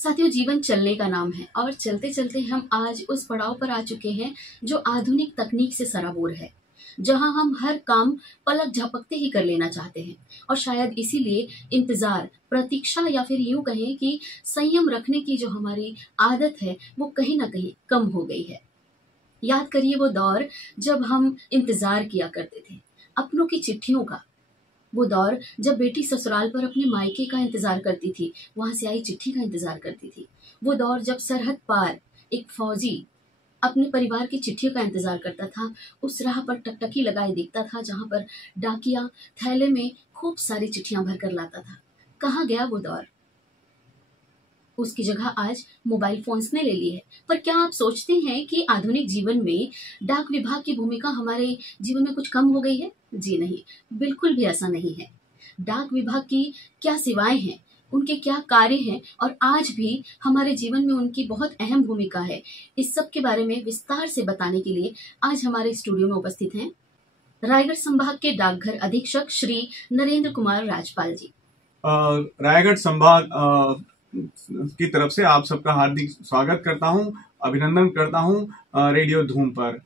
साथियों, जीवन चलने का नाम है और चलते चलते हम आज उस पड़ाव पर आ चुके हैं जो आधुनिक तकनीक से सराबोर है, जहां हम हर काम पलक झपकते ही कर लेना चाहते हैं। और शायद इसीलिए इंतजार, प्रतीक्षा या फिर यूं कहें कि संयम रखने की जो हमारी आदत है वो कहीं ना कहीं कम हो गई है। याद करिए वो दौर जब हम इंतजार किया करते थे, अपनों की चिट्ठियों का। वो दौर जब बेटी ससुराल पर अपने मायके का इंतजार करती थी, वहां से आई चिट्ठी का इंतजार करती थी। वो दौर जब सरहद पार एक फौजी अपने परिवार की चिट्ठियों का इंतजार करता था, उस राह पर टकटकी लगाए देखता था जहां पर डाकिया थैले में खूब सारी चिट्ठियां भर कर लाता था। कहाँ गया वो दौर? उसकी जगह आज मोबाइल फोन्स ने ले ली है। पर क्या आप सोचते हैं कि आधुनिक जीवन में डाक विभाग की भूमिका हमारे जीवन में कुछ कम हो गई है? जी नहीं, बिल्कुल भी ऐसा नहीं है। डाक विभाग की क्या सेवाएं हैं, उनके क्या कार्य हैं और आज भी हमारे जीवन में उनकी बहुत अहम भूमिका है, इस सब के बारे में विस्तार से बताने के लिए आज हमारे स्टूडियो में उपस्थित हैं रायगढ़ संभाग के डाकघर अधीक्षक श्री नरेंद्र कुमार राजपाल जी। रायगढ़ संभाग की तरफ से आप सबका हार्दिक स्वागत करता हूं, अभिनंदन करता हूं रेडियो धूम पर।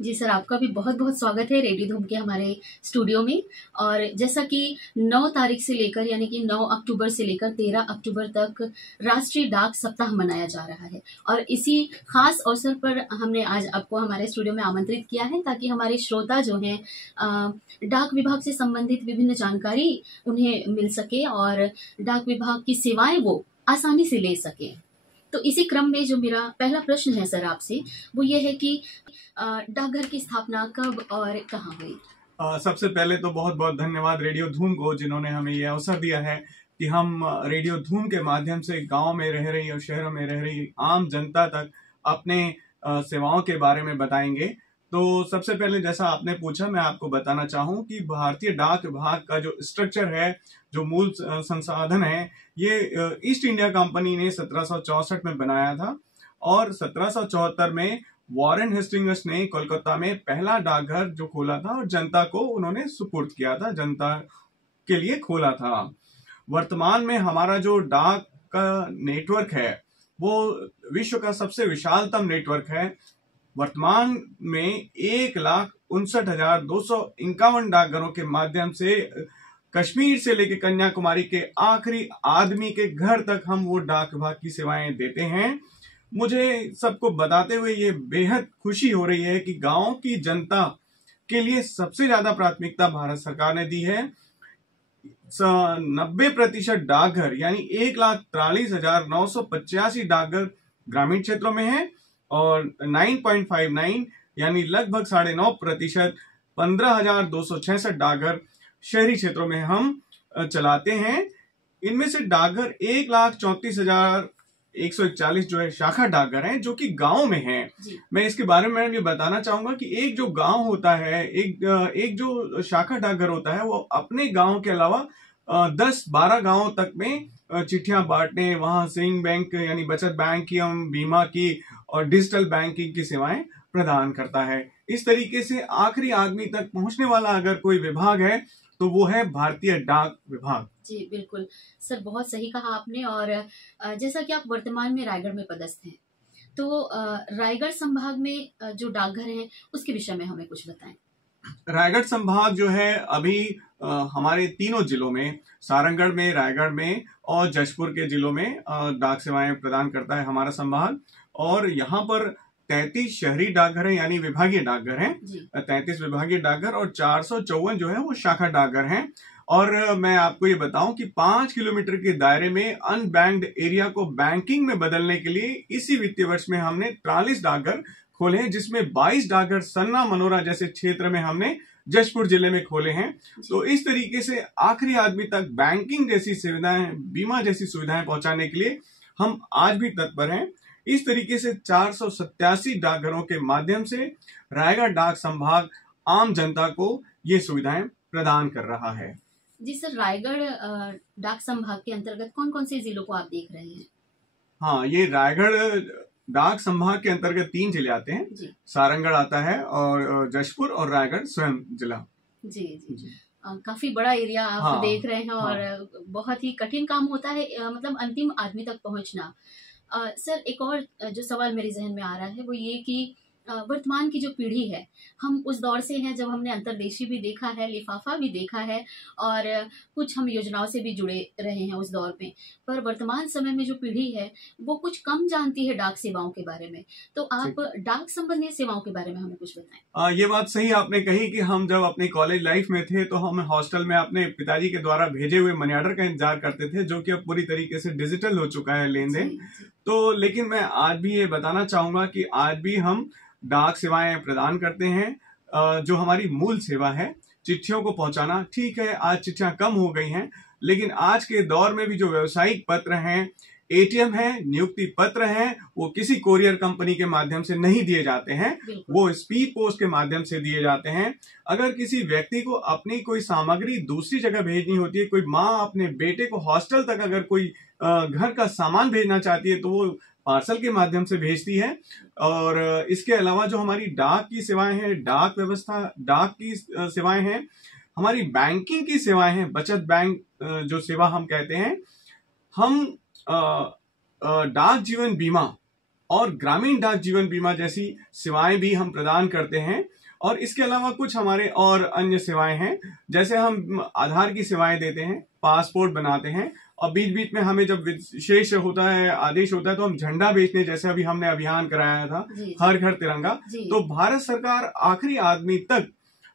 जी सर, आपका भी बहुत बहुत स्वागत है रेडियो धूम के हमारे स्टूडियो में। और जैसा कि 9 तारीख से लेकर यानी कि 9 अक्टूबर से लेकर 13 अक्टूबर तक राष्ट्रीय डाक सप्ताह मनाया जा रहा है और इसी खास अवसर पर हमने आज आपको हमारे स्टूडियो में आमंत्रित किया है ताकि हमारे श्रोता जो हैं डाक विभाग से संबंधित विभिन्न जानकारी उन्हें मिल सके और डाक विभाग की सेवाएं वो आसानी से ले सके। तो इसी क्रम में जो मेरा पहला प्रश्न है सर आपसे, वो ये है कि डाकघर की स्थापना कब और कहाँ हुई? सबसे पहले तो बहुत बहुत धन्यवाद रेडियो धूम को, जिन्होंने हमें ये अवसर दिया है कि हम रेडियो धूम के माध्यम से गांव में रह रही और शहरों में रह रही आम जनता तक अपने सेवाओं के बारे में बताएंगे। तो सबसे पहले जैसा आपने पूछा, मैं आपको बताना चाहूँ कि भारतीय डाक विभाग का जो स्ट्रक्चर है, जो मूल संसाधन है, ये ईस्ट इंडिया कंपनी ने 1764 में बनाया था और 1774 में वॉरेन हेस्टिंग्स ने कोलकाता में पहला डाकघर जो खोला था और जनता को उन्होंने सुपुर्द किया था, जनता के लिए खोला था। वर्तमान में हमारा जो डाक का नेटवर्क है वो विश्व का सबसे विशालतम नेटवर्क है। वर्तमान में 1,59,251 डाकघरों के माध्यम से कश्मीर से लेकर कन्याकुमारी के आखिरी आदमी के घर तक हम वो डाक विभाग की सेवाएं देते हैं। मुझे सबको बताते हुए ये बेहद खुशी हो रही है कि गांव की जनता के लिए सबसे ज्यादा प्राथमिकता भारत सरकार ने दी है। 90% डाकघर यानी 1,43,985 डाकघर ग्रामीण क्षेत्रों में है और 9.59 यानी लगभग 9.5% 15,266 डाकघर शहरी क्षेत्रों में हम चलाते हैं। इनमें से डाकघर 1,34,141 जो है शाखा डाकघर हैं जो कि गांव में हैं। मैं इसके बारे में ये बताना चाहूंगा कि एक जो गांव होता है, एक जो शाखा डाकघर होता है, वो अपने गांव के अलावा 10-12 गांवों तक में चिट्ठियां बांटने, वहां सेविंग बैंक यानी बचत बैंक की, बीमा की और डिजिटल बैंकिंग की सेवाएं प्रदान करता है। इस तरीके से आखिरी आदमी तक पहुंचने वाला अगर कोई विभाग है तो वो है भारतीय डाक विभाग। जी बिल्कुल सर, बहुत सही कहा आपने। और जैसा कि आप वर्तमान में रायगढ़ में पदस्थ हैं, तो रायगढ़ संभाग में जो डाकघर हैं उसके विषय में हमें कुछ बताएं। रायगढ़ संभाग जो है अभी हमारे तीनों जिलों में, सारंगढ़ में, रायगढ़ में और जशपुर के जिलों में डाक सेवाएं प्रदान करता है हमारा संभाग। और यहाँ पर 33 शहरी डाकघर हैं यानी विभागीय डाकघर हैं, 33 विभागीय डाकघर और 454 जो है वो शाखा डाकघर हैं। और मैं आपको ये बताऊं कि 5 किलोमीटर के दायरे में अनबैंक्ड एरिया को बैंकिंग में बदलने के लिए इसी वित्तीय वर्ष में हमने 43 डाकघर खोले हैं, जिसमें 22 डाकघर सन्ना मनोरा जैसे क्षेत्र में हमने जशपुर जिले में खोले हैं। तो इस तरीके से आखिरी आदमी तक बैंकिंग जैसी सुविधाएं, बीमा जैसी सुविधाएं पहुंचाने के लिए हम आज भी तत्पर हैं। इस तरीके से 487 डाकघरों के माध्यम से रायगढ़ डाक संभाग आम जनता को ये सुविधाएं प्रदान कर रहा है। जी सर, रायगढ़ डाक संभाग के अंतर्गत कौन कौन से जिलों को आप देख रहे हैं? हाँ, ये रायगढ़ डाक संभाग के अंतर्गत 3 जिले आते हैं, सारंगढ़ आता है और जशपुर और रायगढ़ स्वयं जिला। जी जी, जी। काफी बड़ा एरिया आप हाँ, देख रहे हैं और हाँ, बहुत ही कठिन काम होता है, मतलब अंतिम आदमी तक पहुंचना। सर, एक और जो सवाल मेरे जहन में आ रहा है वो ये कि वर्तमान की जो पीढ़ी है, हम उस दौर से हैं जब हमने अंतर्देशीय भी देखा है, लिफाफा भी देखा है, और कुछ हम योजनाओं से भी जुड़े रहे हैं उस दौर में। पर वर्तमान समय में जो पीढ़ी है वो कुछ कम जानती है डाक सेवाओं के बारे में। तो आप डाक संबंधी सेवाओं के बारे में हमें कुछ बताएं। ये बात सही आपने कही कि हम जब अपनी कॉलेज लाइफ में थे तो हम हॉस्टल में अपने पिताजी के द्वारा भेजे हुए मनी ऑर्डर का इंतजार करते थे, जो कि अब पूरी तरीके से डिजिटल हो चुका है लेन देन। तो लेकिन मैं आज भी ये बताना चाहूंगा कि आज भी हम डाक सेवाएं प्रदान करते हैं। जो हमारी मूल सेवा है, चिट्ठियों को पहुंचाना, ठीक है आज चिट्ठियां कम हो गई हैं, लेकिन आज के दौर में भी जो व्यावसायिक पत्र हैं, एटीएम है, नियुक्ति पत्र हैं, वो किसी कोरियर कंपनी के माध्यम से नहीं दिए जाते हैं, वो स्पीड पोस्ट के माध्यम से दिए जाते हैं। अगर किसी व्यक्ति को अपनी कोई सामग्री दूसरी जगह भेजनी होती है, कोई माँ अपने बेटे को हॉस्टल तक अगर कोई घर का सामान भेजना चाहती है तो वो पार्सल के माध्यम से भेजती है। और इसके अलावा जो हमारी डाक की सेवाएं हैं, डाक व्यवस्था, डाक की सेवाएं हैं, हमारी बैंकिंग की सेवाएं हैं, बचत बैंक जो सेवा हम कहते हैं, हम डाक जीवन बीमा और ग्रामीण डाक जीवन बीमा जैसी सेवाएं भी हम प्रदान करते हैं। और इसके अलावा कुछ हमारे और अन्य सेवाएं हैं, जैसे हम आधार की सेवाएं देते हैं, पासपोर्ट बनाते हैं, और बीच बीच में हमें जब विशेष होता है, आदेश होता है, तो हम झंडा बेचने, जैसे अभी हमने अभियान कराया था हर घर तिरंगा, तो भारत सरकार आखिरी आदमी तक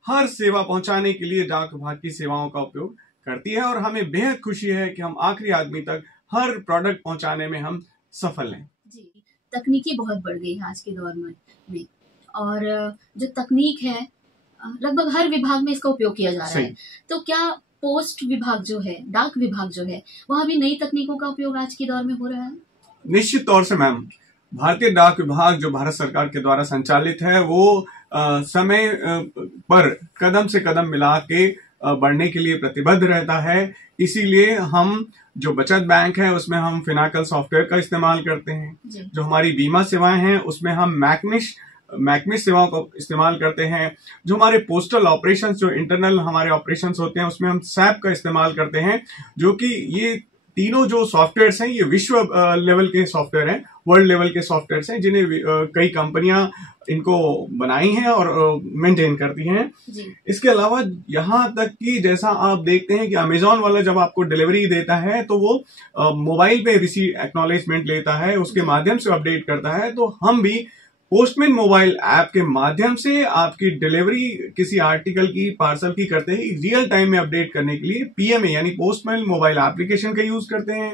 हर सेवा पहुंचाने के लिए डाक विभाग की सेवाओं का उपयोग करती है। और हमें बेहद खुशी है कि हम आखिरी आदमी तक हर प्रोडक्ट पहुंचाने में हम सफल हैं। जी, तकनीकी बहुत बढ़ गई है आज के दौर में, और जो तकनीक है लगभग हर विभाग में इसका उपयोग किया जा रहा है। तो क्या पोस्ट विभाग जो है, डाक विभाग जो है, वहाँ भी नई तकनीकों का उपयोग आज के दौर में हो रहा है? निश्चित तौर से मैम, भारतीय डाक विभाग जो भारत सरकार के द्वारा संचालित है, वो समय पर कदम से कदम मिला के बढ़ने के लिए प्रतिबद्ध रहता है। इसीलिए हम जो बचत बैंक है उसमें हम फिनाकल सॉफ्टवेयर का इस्तेमाल करते हैं, जो हमारी बीमा सेवाएं हैं उसमें हम मैकमिश सेवाओं का इस्तेमाल करते हैं, जो हमारे पोस्टल ऑपरेशंस, जो इंटरनल हमारे ऑपरेशंस होते हैं, उसमें हम सैप का इस्तेमाल करते हैं। जो कि ये तीनों जो सॉफ्टवेयर्स हैं, ये विश्व लेवल के सॉफ्टवेयर हैं, वर्ल्ड लेवल के सॉफ्टवेयर्स हैं, जिन्हें कई कंपनियां इनको बनाई हैं और मेंटेन करती हैं। इसके अलावा यहाँ तक कि जैसा आप देखते हैं कि अमेजॉन वाला जब आपको डिलीवरी देता है तो वो मोबाइल पे रिसीव एक्नॉलेजमेंट लेता है, उसके माध्यम से अपडेट करता है। तो हम भी पोस्टमैन मोबाइल ऐप के माध्यम से आपकी डिलीवरी किसी आर्टिकल की, पार्सल की करते ही रियल टाइम में अपडेट करने के लिए पीएमए यानी पोस्टमैन मोबाइल एप्लीकेशन का यूज करते हैं।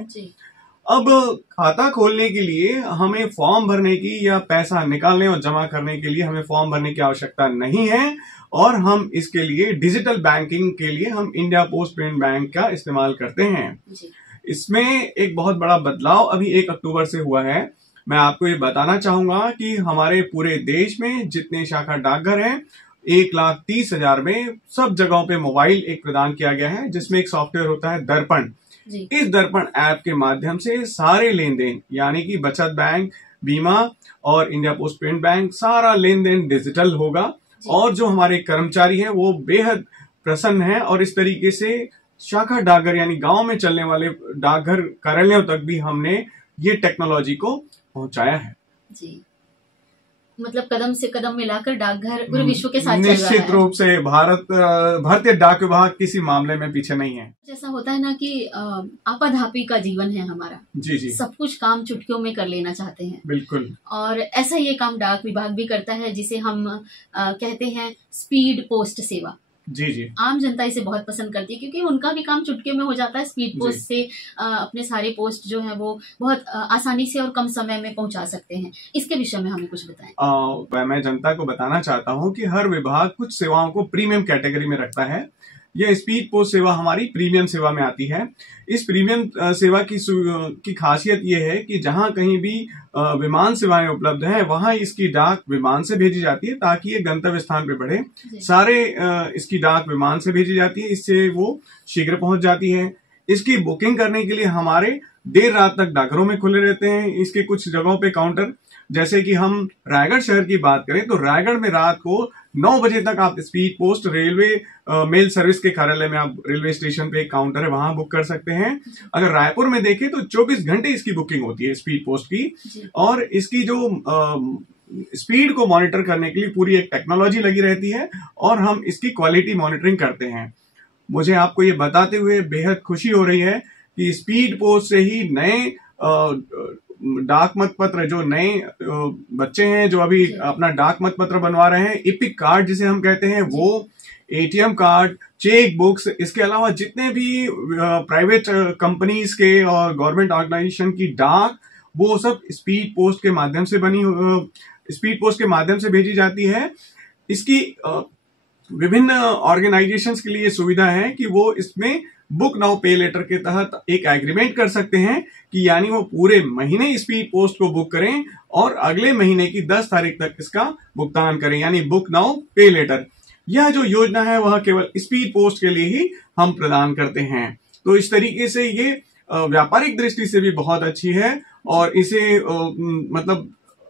अब खाता खोलने के लिए हमें फॉर्म भरने की या पैसा निकालने और जमा करने के लिए हमें फॉर्म भरने की आवश्यकता नहीं है, और हम इसके लिए डिजिटल बैंकिंग के लिए हम इंडिया पोस्ट पेमेंट बैंक का इस्तेमाल करते हैं। इसमें एक बहुत बड़ा बदलाव अभी 1 अक्टूबर से हुआ है। मैं आपको ये बताना चाहूंगा कि हमारे पूरे देश में जितने शाखा डाकघर हैं, 1,30,000 में सब जगहों पे मोबाइल एक प्रदान किया गया है, जिसमें एक सॉफ्टवेयर होता है दर्पण। इस दर्पण ऐप के माध्यम से सारे लेन देन, यानी कि बचत बैंक, बीमा और इंडिया पोस्ट पेमेंट बैंक, सारा लेन देन डिजिटल होगा। और जो हमारे कर्मचारी हैं वो बेहद प्रसन्न हैं, और इस तरीके से शाखा डाकघर यानी गांव में चलने वाले डाकघर कार्यालयों तक भी हमने ये टेक्नोलॉजी को पहुंचाया है। जी, मतलब कदम से कदम मिलाकर डाकघर पूरे विश्व के साथ चल रहा है। निश्चित रूप से भारतीय डाक विभाग किसी मामले में पीछे नहीं है। जैसा होता है ना कि आपाधापी का जीवन है हमारा, जी, सब कुछ काम चुटकियों में कर लेना चाहते हैं। बिल्कुल। और ऐसा ये काम डाक विभाग भी करता है, जिसे हम कहते हैं स्पीड पोस्ट सेवा। जी, आम जनता इसे बहुत पसंद करती है, क्योंकि उनका भी काम चुटकी में हो जाता है। स्पीड पोस्ट से अपने सारे पोस्ट जो है वो बहुत आसानी से और कम समय में पहुंचा सकते हैं। इसके विषय में हमें कुछ बताएं। मैं जनता को बताना चाहता हूं कि हर विभाग कुछ सेवाओं को प्रीमियम कैटेगरी में रखता है। यह स्पीड पोस्ट सेवा हमारी प्रीमियम सेवा में आती है। इस प्रीमियम सेवा की खासियत यह है कि जहां कहीं भी विमान सेवाएं उपलब्ध हैं, वहां इसकी डाक विमान से भेजी जाती है, ताकि ये गंतव्य स्थान पे बढ़े। सारे इसकी डाक विमान से भेजी जाती है, इससे वो शीघ्र पहुंच जाती है। इसकी बुकिंग करने के लिए हमारे देर रात तक डाकघरों में खुले रहते हैं। इसके कुछ जगहों पे काउंटर जैसे कि हम रायगढ़ शहर की बात करें तो रायगढ़ में रात को 9 बजे तक आप speed post railway mail service के कार्यालय में आप रेलवे स्टेशन पे एक काउंटर है वहां बुक कर सकते हैं। अगर रायपुर में देखें तो 24 घंटे इसकी बुकिंग होती है स्पीड पोस्ट की, और इसकी जो स्पीड को मॉनिटर करने के लिए पूरी एक टेक्नोलॉजी लगी रहती है और हम इसकी क्वालिटी मॉनिटरिंग करते हैं। मुझे आपको ये बताते हुए बेहद खुशी हो रही है कि स्पीड पोस्ट से ही नए डाक मत पत्र, जो नए बच्चे हैं जो अभी अपना डाक मत पत्र बनवा रहे हैं, इपिक कार्ड जिसे हम कहते हैं, वो एटीएम कार्ड, चेक बुक्स, इसके अलावा जितने भी प्राइवेट कंपनीज के और गवर्नमेंट ऑर्गेनाइजेशन की डाक, वो सब स्पीड पोस्ट के माध्यम से स्पीड पोस्ट के माध्यम से भेजी जाती है। इसकी विभिन्न ऑर्गेनाइजेशंस के लिए सुविधा है कि वो इसमें बुक नाउ पे लेटर के तहत एक एग्रीमेंट कर सकते हैं कि यानी वो पूरे महीने स्पीड पोस्ट को बुक करें और अगले महीने की 10 तारीख तक इसका भुगतान करें, यानी बुक नाउ पे लेटर। यह जो योजना है वह केवल स्पीड पोस्ट के लिए ही हम प्रदान करते हैं। तो इस तरीके से ये व्यापारिक दृष्टि से भी बहुत अच्छी है, और इसे मतलब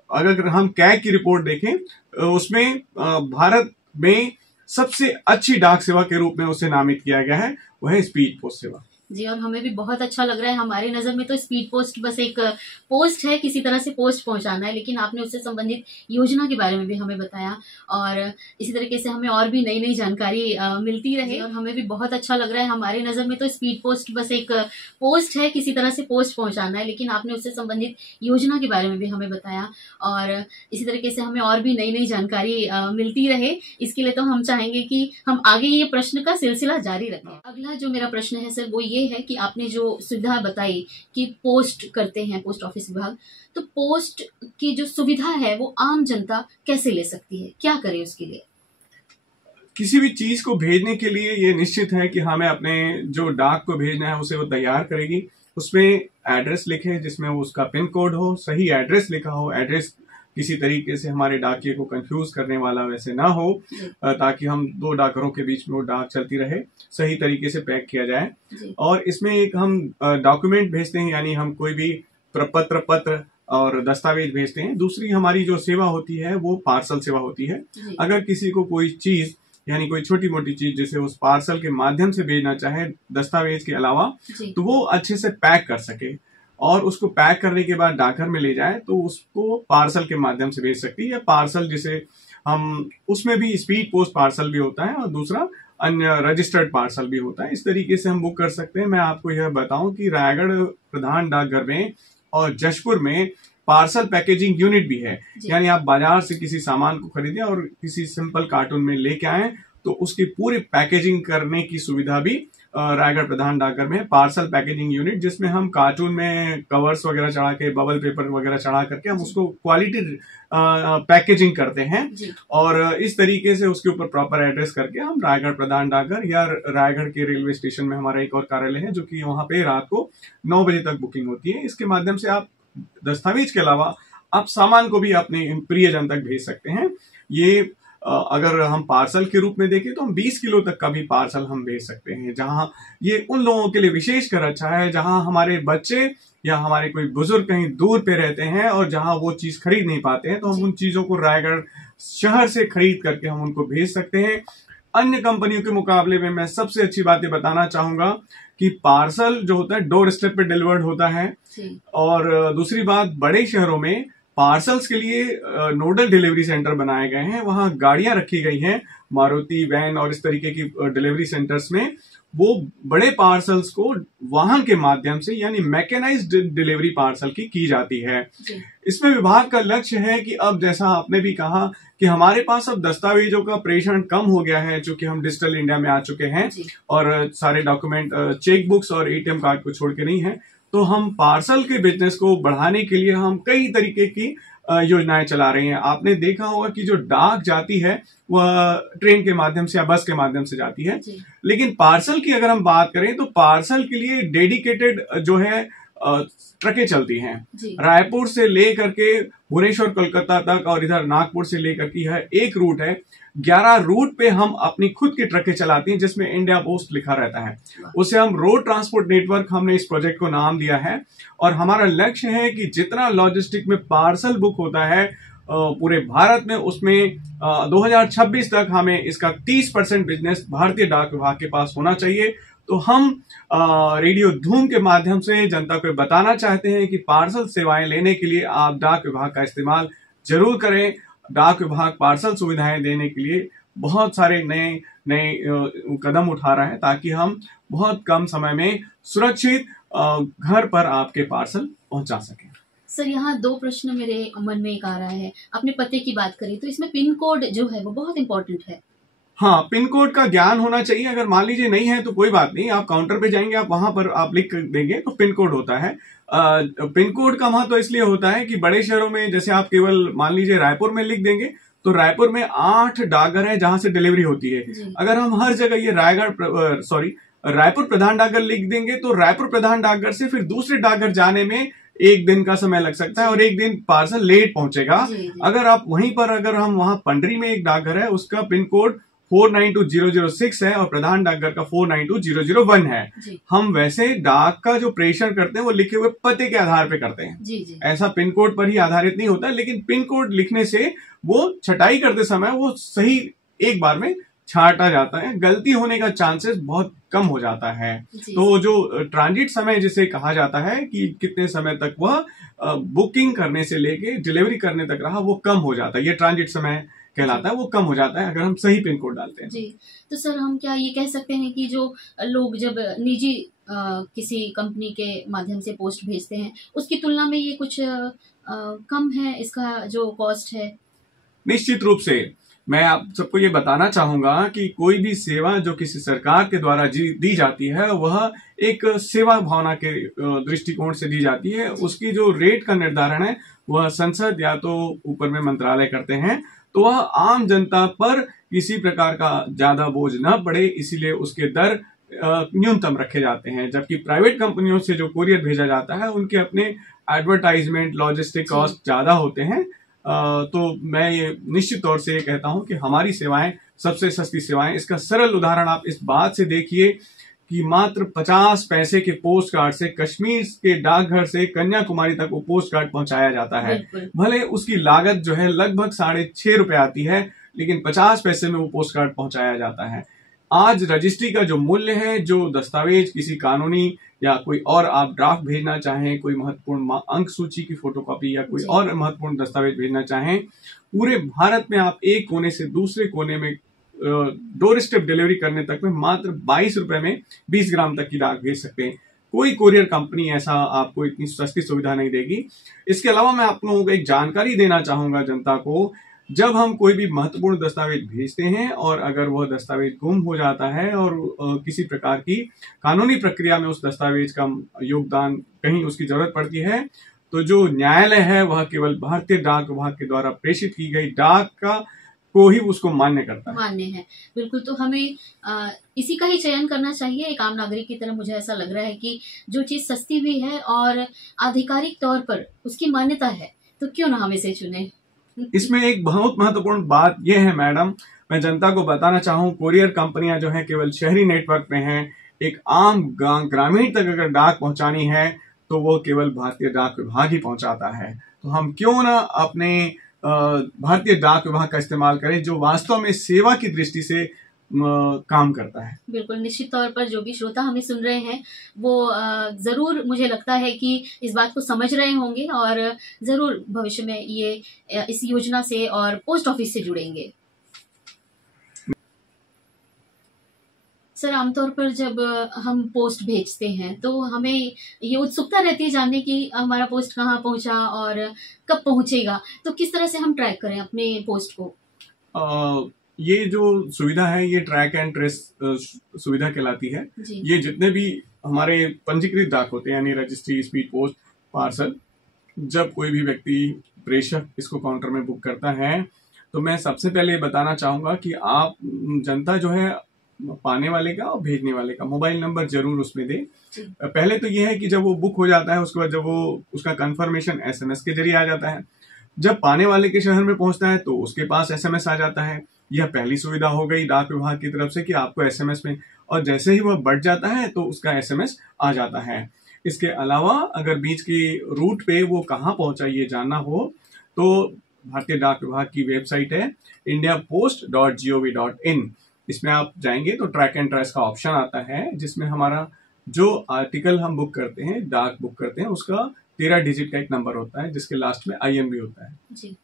अगर हम कैग की रिपोर्ट देखें उसमें भारत में सबसे अच्छी डाक सेवा के रूप में उसे नामित किया गया है, वह है स्पीड पोस्ट सेवा। जी, और हमें भी बहुत अच्छा लग रहा है। हमारी नजर में तो स्पीड पोस्ट बस एक पोस्ट है, किसी तरह से पोस्ट पहुंचाना है, लेकिन आपने उससे संबंधित योजना के बारे में भी हमें बताया, और इसी तरीके से हमें और भी नई नई जानकारी मिलती रहे, और हमें भी बहुत अच्छा लग रहा है। हमारी नजर में तो स्पीड पोस्ट बस एक पोस्ट है, किसी तरह से पोस्ट पहुंचाना है, लेकिन आपने उससे संबंधित योजना के बारे में भी हमें बताया, और इसी तरीके से हमें और भी नई नई जानकारी मिलती रहे। इसके लिए तो हम चाहेंगे कि हम आगे ये प्रश्न का सिलसिला जारी रखें। अगला जो मेरा प्रश्न है सर, वो ये है कि आपने जो सुविधा बताई कि पोस्ट करते हैं पोस्ट ऑफिस विभाग, तो पोस्ट की जो सुविधा है वो आम जनता कैसे ले सकती है, क्या करे उसके लिए? किसी भी चीज को भेजने के लिए ये निश्चित है कि हमें अपने जो डाक को भेजना है उसे वो तैयार करेगी, उसमें एड्रेस लिखे जिसमें उसका पिन कोड हो, सही एड्रेस लिखा हो, एड्रेस किसी तरीके से हमारे डाकिये को कंफ्यूज करने वाला वैसे ना हो, ताकि हम दो डाकरों के बीच में वो डाक चलती रहे, सही तरीके से पैक किया जाए। और इसमें एक हम डॉक्यूमेंट भेजते हैं, यानी हम कोई भी पत्र और दस्तावेज भेजते हैं। दूसरी हमारी जो सेवा होती है वो पार्सल सेवा होती है। अगर किसी को कोई चीज, यानी कोई छोटी मोटी चीज जिसे उस पार्सल के माध्यम से भेजना चाहे दस्तावेज के अलावा, तो वो अच्छे से पैक कर सके और उसको पैक करने के बाद डाकघर में ले जाए तो उसको पार्सल के माध्यम से भेज सकती है। पार्सल जिसे हम, उसमें भी स्पीड पोस्ट पार्सल भी होता है और दूसरा अन्य रजिस्टर्ड पार्सल भी होता है। इस तरीके से हम बुक कर सकते हैं। मैं आपको यह बताऊं कि रायगढ़ प्रधान डाकघर में और जशपुर में पार्सल पैकेजिंग यूनिट भी है, यानी आप बाजार से किसी सामान को खरीदें और किसी सिंपल कार्टून में लेके आए तो उसकी पूरी पैकेजिंग करने की सुविधा भी रायगढ़ प्रधान डाकघर में पार्सल पैकेजिंग यूनिट, जिसमें हम कार्टून में कवर्स वगैरह चढ़ा के, बबल पेपर वगैरह चढ़ा करके हम उसको क्वालिटी पैकेजिंग करते हैं, और इस तरीके से उसके ऊपर प्रॉपर एड्रेस करके हम रायगढ़ प्रधान डाकघर या रायगढ़ के रेलवे स्टेशन में हमारा एक और कार्यालय है जो कि वहां पे रात को 9 बजे तक बुकिंग होती है। इसके माध्यम से आप दस्तावेज के अलावा आप सामान को भी अपने प्रियजन तक भेज सकते हैं। ये अगर हम पार्सल के रूप में देखें तो हम 20 किलो तक का भी पार्सल हम भेज सकते हैं, जहां ये उन लोगों के लिए विशेषकर अच्छा है जहां हमारे बच्चे या हमारे कोई बुजुर्ग कहीं दूर पे रहते हैं और जहां वो चीज खरीद नहीं पाते हैं, तो हम उन चीजों को रायगढ़ शहर से खरीद करके हम उनको भेज सकते हैं। अन्य कंपनियों के मुकाबले में मैं सबसे अच्छी बात ये बताना चाहूंगा कि पार्सल जो होता है डोर स्टेप पे डिलीवर्ड होता है, और दूसरी बात, बड़े शहरों में पार्सल्स के लिए नोडल डिलीवरी सेंटर बनाए गए हैं, वहां गाड़ियां रखी गई हैं, मारुति वैन और इस तरीके की डिलीवरी सेंटर्स में वो बड़े पार्सल्स को वाहन के माध्यम से, यानी मैकेनाइज्ड डिलीवरी पार्सल की जाती है। इसमें विभाग का लक्ष्य है कि अब जैसा आपने भी कहा कि हमारे पास अब दस्तावेजों का प्रेषण कम हो गया है, चूंकि हम डिजिटल इंडिया में आ चुके हैं और सारे डॉक्यूमेंट चेक बुक्स और एटीएम कार्ड को छोड़ के नहीं है, तो हम पार्सल के बिजनेस को बढ़ाने के लिए हम कई तरीके की योजनाएं चला रहे हैं। आपने देखा होगा कि जो डाक जाती है वह ट्रेन के माध्यम से या बस के माध्यम से जाती है, लेकिन पार्सल की अगर हम बात करें तो पार्सल के लिए डेडिकेटेड जो है ट्रकें चलती हैं। जी। रायपुर से लेकर के भुवनेश्वर कोलकाता तक और इधर नागपुर से लेकर के यह एक रूट है। 11 रूट पे हम अपनी खुद की ट्रकें चलाती हैं जिसमें इंडिया पोस्ट लिखा रहता है। उसे हम रोड ट्रांसपोर्ट नेटवर्क, हमने इस प्रोजेक्ट को नाम दिया है। और हमारा लक्ष्य है कि जितना लॉजिस्टिक में पार्सल बुक होता है पूरे भारत में, उसमें 2026 तक हमें इसका 30% बिजनेस भारतीय डाक विभाग के पास होना चाहिए। तो हम रेडियो धूम के माध्यम से जनता को बताना चाहते हैं कि पार्सल सेवाएं लेने के लिए आप डाक विभाग का इस्तेमाल जरूर करें। डाक विभाग पार्सल सुविधाएं देने के लिए बहुत सारे नए कदम उठा रहा है ताकि हम बहुत कम समय में सुरक्षित घर पर आपके पार्सल पहुंचा सकें। सर, यहाँ 2 प्रश्न मेरे मन में एक आ रहा है। आपने पते की बात करी तो इसमें पिन कोड जो है वो बहुत इंपॉर्टेंट है। हाँ, पिन कोड का ज्ञान होना चाहिए। अगर मान लीजिए नहीं है तो कोई बात नहीं, आप काउंटर पे जाएंगे, आप वहां पर आप लिख देंगे तो पिन कोड होता है। पिन कोड का महत्व इसलिए होता है कि बड़े शहरों में जैसे आप केवल मान लीजिए रायपुर में लिख देंगे तो रायपुर में 8 डाकघर है जहां से डिलीवरी होती है। अगर हम हर जगह ये रायपुर प्रधान डाकघर लिख देंगे तो रायपुर प्रधान डाकघर से फिर दूसरे डाकघर जाने में 1 दिन का समय लग सकता है और 1 दिन पार्सल लेट पहुंचेगा। अगर आप वहीं पर, अगर हम वहां पंडरी में एक डाकघर है, उसका पिन कोड 492006 है और प्रधान डाकघर का 492001 है। हम वैसे डाक का जो प्रेषण करते हैं वो लिखे हुए पते के आधार पे करते हैं। जी। ऐसा पिन कोड पर ही आधारित नहीं होता, लेकिन पिन कोड लिखने से वो छटाई करते समय वो सही एक बार में छाटा जाता है, गलती होने का चांसेस बहुत कम हो जाता है। तो जो ट्रांजिट समय जिसे कहा जाता है कि कितने समय तक वह बुकिंग करने से लेके डिलीवरी करने तक रहा, वो कम हो जाता है। ये ट्रांजिट समय कहलाता है, वो कम हो जाता है अगर हम सही पिन कोड डालते हैं। जी। तो सर, हम क्या ये कह सकते हैं कि जो लोग जब निजी किसी कंपनी के माध्यम से पोस्ट भेजते हैं उसकी तुलना में ये कुछ कम है, इसका जो कॉस्ट है? निश्चित रूप से मैं आप सबको ये बताना चाहूंगा कि कोई भी सेवा जो किसी सरकार के द्वारा दी जाती है वह एक सेवा भावना के दृष्टिकोण से दी जाती है। उसकी जो रेट का निर्धारण है वह संसद या तो ऊपर में मंत्रालय करते हैं, तो वह आम जनता पर किसी प्रकार का ज्यादा बोझ न पड़े, इसीलिए उसके दर न्यूनतम रखे जाते हैं। जबकि प्राइवेट कंपनियों से जो कोरियर भेजा जाता है उनके अपने एडवर्टाइजमेंट, लॉजिस्टिक कॉस्ट ज्यादा होते हैं। तो मैं ये निश्चित तौर से ये कहता हूं कि हमारी सेवाएं सबसे सस्ती सेवाएं। इसका सरल उदाहरण आप इस बात से देखिए कि मात्र 50 पैसे के पोस्ट कार्ड से कश्मीर के डाकघर से कन्याकुमारी तक वो पोस्ट कार्ड पहुंचाया जाता है। भले उसकी लागत जो है लगभग 6.5 रुपए आती है, लेकिन 50 पैसे में वो पोस्ट कार्ड पहुंचाया जाता है। आज रजिस्ट्री का जो मूल्य है, जो दस्तावेज किसी कानूनी या कोई और आप ड्राफ्ट भेजना चाहें, कोई महत्वपूर्ण अंक सूची की फोटोकॉपी या कोई और महत्वपूर्ण दस्तावेज भेजना चाहें, पूरे भारत में आप एक कोने से दूसरे कोने में डोर स्टेप डिलीवरी करने तक में मात्र 22 रुपए में 20 ग्राम तक की डाक भेज सकते हैं। कोई कोरियर कंपनी ऐसा आपको इतनी सस्ती सुविधा नहीं देगी। इसके अलावा मैं आप लोगों को एक जानकारी देना चाहूंगा जनता को, जब हम कोई भी महत्वपूर्ण दस्तावेज भेजते हैं और अगर वह दस्तावेज गुम हो जाता है और किसी प्रकार की कानूनी प्रक्रिया में उस दस्तावेज का योगदान कहीं उसकी जरूरत पड़ती है, तो जो न्यायालय है वह केवल भारतीय डाक विभाग के द्वारा प्रेषित की गई डाक का को ही उसको मान्य करता है। मान्य है, बिल्कुल। तो हमें इसी का ही चयन करना चाहिए एक आम नागरिक की तरह। मुझे ऐसा लग रहा है कि जो चीज सस्ती भी है और आधिकारिक तौर पर उसकी मान्यता है, तो क्यों ना हम इसे चुने। इसमें एक बहुत महत्वपूर्ण बात यह है मैडम, मैं जनता को बताना चाहूँ, कोरियर कंपनियां जो है केवल शहरी नेटवर्क में हैं। एक आम ग्रामीण तक अगर डाक पहुंचानी है तो वो केवल भारतीय डाक विभाग ही पहुंचाता है। तो हम क्यों ना अपने भारतीय डाक विभाग का इस्तेमाल करें जो वास्तव में सेवा की दृष्टि से काम करता है। बिल्कुल, निश्चित तौर पर जो भी श्रोता हमें सुन रहे हैं वो जरूर, मुझे लगता है कि इस बात को समझ रहे होंगे और जरूर भविष्य में ये इस योजना से और पोस्ट ऑफिस से जुड़ेंगे। सर, आमतौर पर जब हम पोस्ट भेजते हैं तो हमें ये उत्सुकता रहती है जानने की हमारा पोस्ट कहाँ पहुंचा और कब पहुंचेगा। तो किस तरह से हम ट्रैक करें अपने पोस्ट को? ये जो सुविधा है ये ट्रैक एंड ट्रेस सुविधा कहलाती है। ये जितने भी हमारे पंजीकृत डाक होते हैं यानी रजिस्ट्री, स्पीड पोस्ट, पार्सल, जब कोई भी व्यक्ति प्रेषक इसको काउंटर में बुक करता है तो मैं सबसे पहले बताना चाहूंगा कि आप जनता जो है पाने वाले का और भेजने वाले का मोबाइल नंबर जरूर उसमें दे। पहले तो यह है कि जब वो बुक हो जाता है उसके बाद जब वो उसका कंफर्मेशन SMS के जरिए आ जाता है, जब पाने वाले के शहर में पहुंचता है तो उसके पास SMS आ जाता है। यह पहली सुविधा हो गई डाक विभाग की तरफ से कि आपको SMS में, और जैसे ही वह बढ़ जाता है तो उसका SMS आ जाता है। इसके अलावा अगर बीच की रूट पे वो कहाँ पहुंचा ये जानना हो तो भारतीय डाक विभाग की वेबसाइट है indiapost.gov.in। इसमें आप जाएंगे तो ट्रैक एंड ट्रेस का ऑप्शन आता है, जिसमें हमारा जो आर्टिकल हम बुक करते हैं, डाक बुक करते हैं, उसका 13 डिजिट का एक नंबर होता है जिसके लास्ट में IMB होता है जी।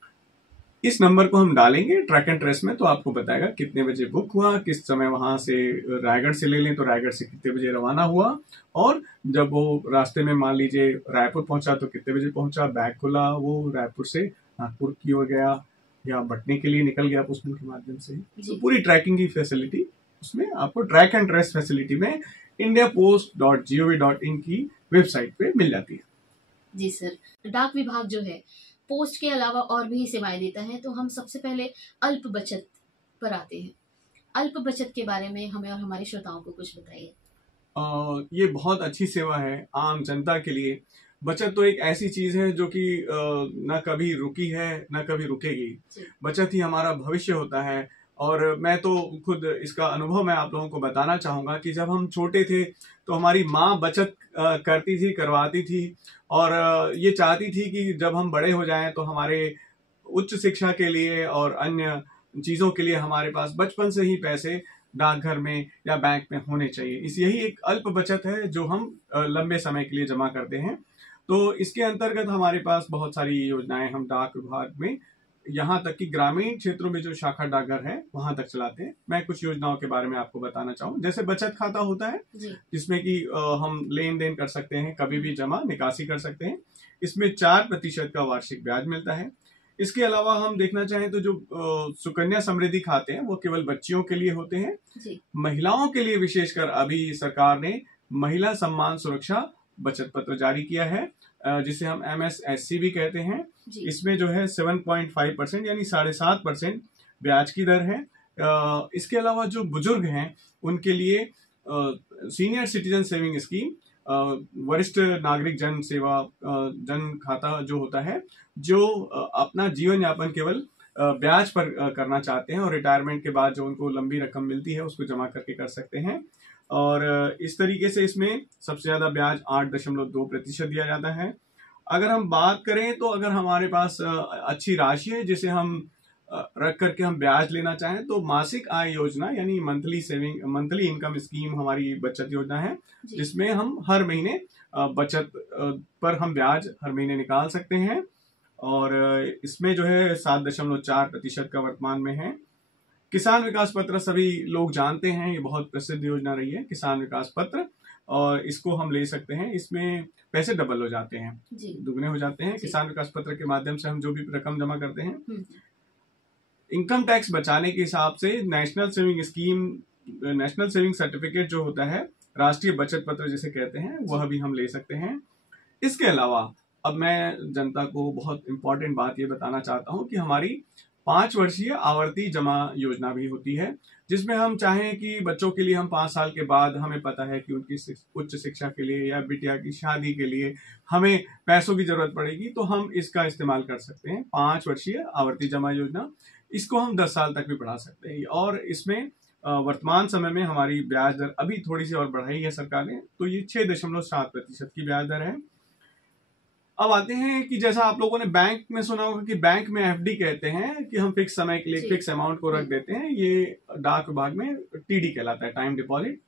इस नंबर को हम डालेंगे ट्रैक एंड ट्रेस में तो आपको बताएगा कितने बजे बुक हुआ, किस समय वहां से रायगढ़ से ले लें तो रायगढ़ से कितने बजे रवाना हुआ, और जब वो रास्ते में मान लीजिए रायपुर पहुंचा तो कितने बजे पहुंचा, बैग खुला, वो रायपुर से नागपुर की ओर गया या बटने के लिए निकल गया पोस्टल के माध्यम से। तो पूरी ट्रैकिंग की फैसिलिटी उसमें आपको ट्रैक एंड ट्रेस फैसिलिटी में indiapost.gov.in की वेबसाइट पे मिल जाती है। जी सर, डाक विभाग जो है पोस्ट के अलावा और भी सेवाएं देता है, तो हम सबसे पहले अल्प बचत पर आते हैं। अल्प बचत के बारे में हमें और हमारे श्रोताओं को कुछ बताइए। ये बहुत अच्छी सेवा है आम जनता के लिए। बचत तो एक ऐसी चीज है जो कि न कभी रुकी है न कभी रुकेगी। बचत ही हमारा भविष्य होता है, और मैं तो खुद इसका अनुभव मैं आप लोगों को बताना चाहूंगा कि जब हम छोटे थे तो हमारी माँ बचत करती थी, करवाती थी, और ये चाहती थी कि जब हम बड़े हो जाएं तो हमारे उच्च शिक्षा के लिए और अन्य चीजों के लिए हमारे पास बचपन से ही पैसे डाकघर में या बैंक में होने चाहिए। यही एक अल्प बचत है जो हम लंबे समय के लिए जमा करते हैं। तो इसके अंतर्गत हमारे पास बहुत सारी योजनाएं हम डाक विभाग में, यहाँ तक कि ग्रामीण क्षेत्रों में जो शाखा डाकघर है वहां तक चलाते हैं। मैं कुछ योजनाओं के बारे में आपको बताना चाहूँ। जैसे बचत खाता होता है जिसमें कि हम लेन देन कर सकते हैं, कभी भी जमा निकासी कर सकते हैं। इसमें 4% का वार्षिक ब्याज मिलता है। इसके अलावा हम देखना चाहें तो जो सुकन्या समृद्धि खाते हैं वो केवल बच्चियों के लिए होते हैं। महिलाओं के लिए विशेषकर अभी सरकार ने महिला सम्मान सुरक्षा बचत पत्र जारी किया है, जिसे हम MSSC भी कहते हैं। इसमें जो है 7.5% यानी 7.5% ब्याज की दर है। इसके अलावा जो बुजुर्ग हैं उनके लिए सीनियर सिटीजन सेविंग स्कीम, वरिष्ठ नागरिक जन सेवा जन खाता जो होता है, जो अपना जीवन यापन केवल ब्याज पर करना चाहते हैं और रिटायरमेंट के बाद जो उनको लंबी रकम मिलती है उसको जमा करके कर सकते हैं। और इस तरीके से इसमें सबसे ज्यादा ब्याज 8.2% दिया जाता है। अगर हम बात करें तो अगर हमारे पास अच्छी राशि है जिसे हम रख करके हम ब्याज लेना चाहें तो मासिक आय योजना यानी मंथली इनकम स्कीम हमारी बचत योजना है, जिसमें हम हर महीने बचत पर हम ब्याज हर महीने निकाल सकते हैं। और इसमें जो है 7.4% का वर्तमान में है। किसान विकास पत्र सभी लोग जानते हैं, ये बहुत प्रसिद्ध योजना रही है किसान विकास पत्र, और इसको हम ले सकते हैं। इसमें पैसे डबल हो जाते हैं, दुगने हो जाते हैं। किसान विकास पत्र के माध्यम से हम जो भी रकम जमा करते हैं, इनकम टैक्स बचाने के हिसाब से नेशनल सेविंग सर्टिफिकेट जो होता है, राष्ट्रीय बचत पत्र जिसे कहते हैं, वह भी हम ले सकते हैं। इसके अलावा अब मैं जनता को बहुत इंपॉर्टेंट बात ये बताना चाहता हूँ कि हमारी 5 वर्षीय आवर्ती जमा योजना भी होती है, जिसमें हम चाहें कि बच्चों के लिए हम 5 साल के बाद हमें पता है कि उनकी उच्च शिक्षा के लिए या बिटिया की शादी के लिए हमें पैसों की जरूरत पड़ेगी, तो हम इसका इस्तेमाल कर सकते हैं। 5 वर्षीय आवर्ती जमा योजना, इसको हम 10 साल तक भी बढ़ा सकते हैं। और इसमें वर्तमान समय में हमारी ब्याज दर अभी थोड़ी सी और बढ़ाई है सरकार ने, तो ये 6.7% की ब्याज दर है। अब आते हैं कि जैसा आप लोगों ने बैंक में सुना होगा कि बैंक में FD कहते हैं कि हम फिक्स समय के लिए फिक्स अमाउंट को रख देते हैं, ये डाक विभाग में TD कहलाता है, टाइम डिपॉजिट।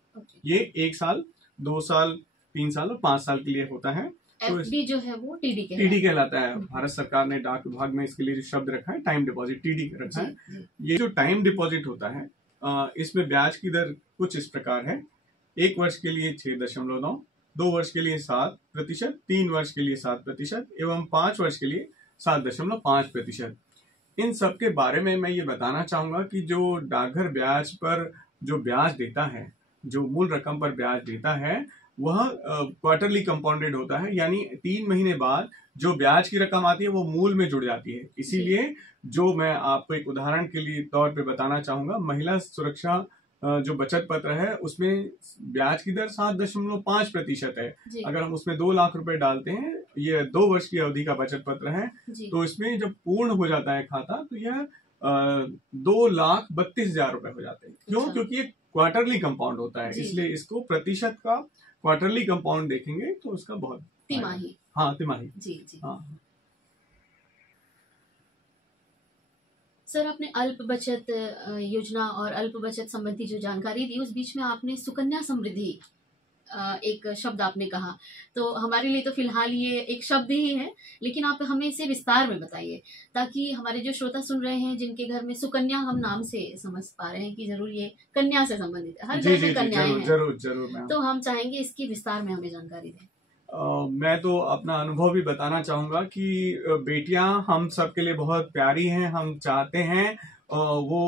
ये 1 साल, 2 साल, 3 साल और 5 साल के लिए होता है। FD जो है वो TD कहलाता है। भारत सरकार ने डाक विभाग में इसके लिए जो शब्द रखा है टाइम डिपॉजिट, TD रखा है। ये जो टाइम डिपॉजिट होता है इसमें ब्याज की दर कुछ इस प्रकार है। 1 वर्ष के लिए 6.9, 2 वर्ष के लिए 7%, 3 वर्ष के लिए 7% एवं 5 वर्ष के लिए 7.5%। इन सब के बारे में मैं ये बताना चाहूंगा कि जो डाकघर ब्याज पर जो ब्याज देता है, जो मूल रकम पर ब्याज देता है, वह क्वार्टरली कंपाउंडेड होता है, यानी 3 महीने बाद जो ब्याज की रकम आती है वो मूल में जुड़ जाती है। इसीलिए जो मैं आपको एक उदाहरण के लिए तौर पे बताना चाहूंगा, महिला सुरक्षा जो बचत पत्र है उसमें ब्याज की दर 7.5% है। जी अगर हम उसमें 2 लाख रुपए डालते हैं, ये 2 वर्ष की अवधि का बचत पत्र है, जी तो इसमें जब पूर्ण हो जाता है खाता तो यह 2,32,000 रुपए हो जाते हैं। क्यों? अच्छा क्योंकि ये क्वार्टरली कंपाउंड होता है, जी इसलिए जी इसको प्रतिशत का क्वार्टरली कंपाउंड देखेंगे तो उसका बहुत फायदा है। तिमाही हाँ, तिमाही। जी जी। हाँ सर आपने अल्प बचत योजना और अल्प बचत संबंधी जो जानकारी दी उस बीच में आपने सुकन्या समृद्धि एक शब्द आपने कहा, तो हमारे लिए तो फिलहाल ये एक शब्द ही है, लेकिन आप हमें इसे विस्तार में बताइए ताकि हमारे जो श्रोता सुन रहे हैं जिनके घर में सुकन्या, हम नाम से समझ पा रहे हैं कि जरूर ये कन्या से संबंधित है, हर जी घर जी में जी, कन्याएं जरूर हैं, जरूर जरूर मैम। तो हम चाहेंगे इसकी विस्तार में हमें जानकारी दें। मैं तो अपना अनुभव भी बताना चाहूंगा कि बेटियां हम सबके लिए बहुत प्यारी हैं। हम चाहते हैं वो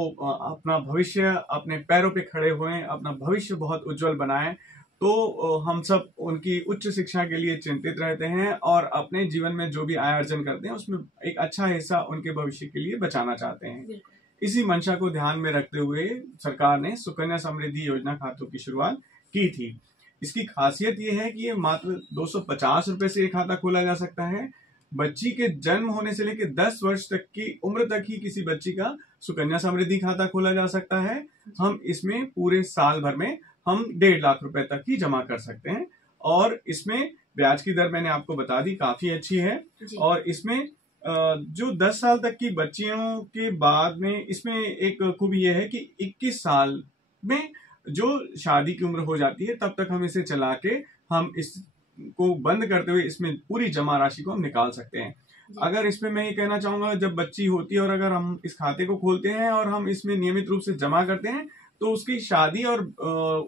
अपना भविष्य अपने पैरों पे खड़े हुए, अपना भविष्य बहुत उज्जवल बनाएं। तो हम सब उनकी उच्च शिक्षा के लिए चिंतित रहते हैं और अपने जीवन में जो भी आय अर्जन करते हैं उसमें एक अच्छा हिस्सा उनके भविष्य के लिए बचाना चाहते हैं। बिल्कुल इसी मंशा को ध्यान में रखते हुए सरकार ने सुकन्या समृद्धि योजना खातों की शुरुआत की थी। इसकी खासियत ये है कि ये मात्र 250 रुपए से ये खाता खोला जा सकता है। बच्ची के जन्म होने से लेकर 10 वर्ष तक की उम्र तक ही किसी बच्ची का सुकन्या समृद्धि खाता खोला जा सकता है। हम इसमें पूरे साल भर में हम 1.5 लाख रुपए तक ही जमा कर सकते हैं और इसमें ब्याज की दर मैंने आपको बता दी, काफी अच्छी है। जी और इसमें जो 10 साल तक की बच्चियों के बाद में इसमें एक खूबी यह है कि 21 साल में जो शादी की उम्र हो जाती है तब तक हम इसे चला के हम इसको बंद करते हुए इसमें पूरी जमा राशि को हम निकाल सकते हैं। जी अगर इसमें मैं ये कहना चाहूंगा, जब बच्ची होती है और अगर हम इस खाते को खोलते हैं और हम इसमें नियमित रूप से जमा करते हैं तो उसकी शादी और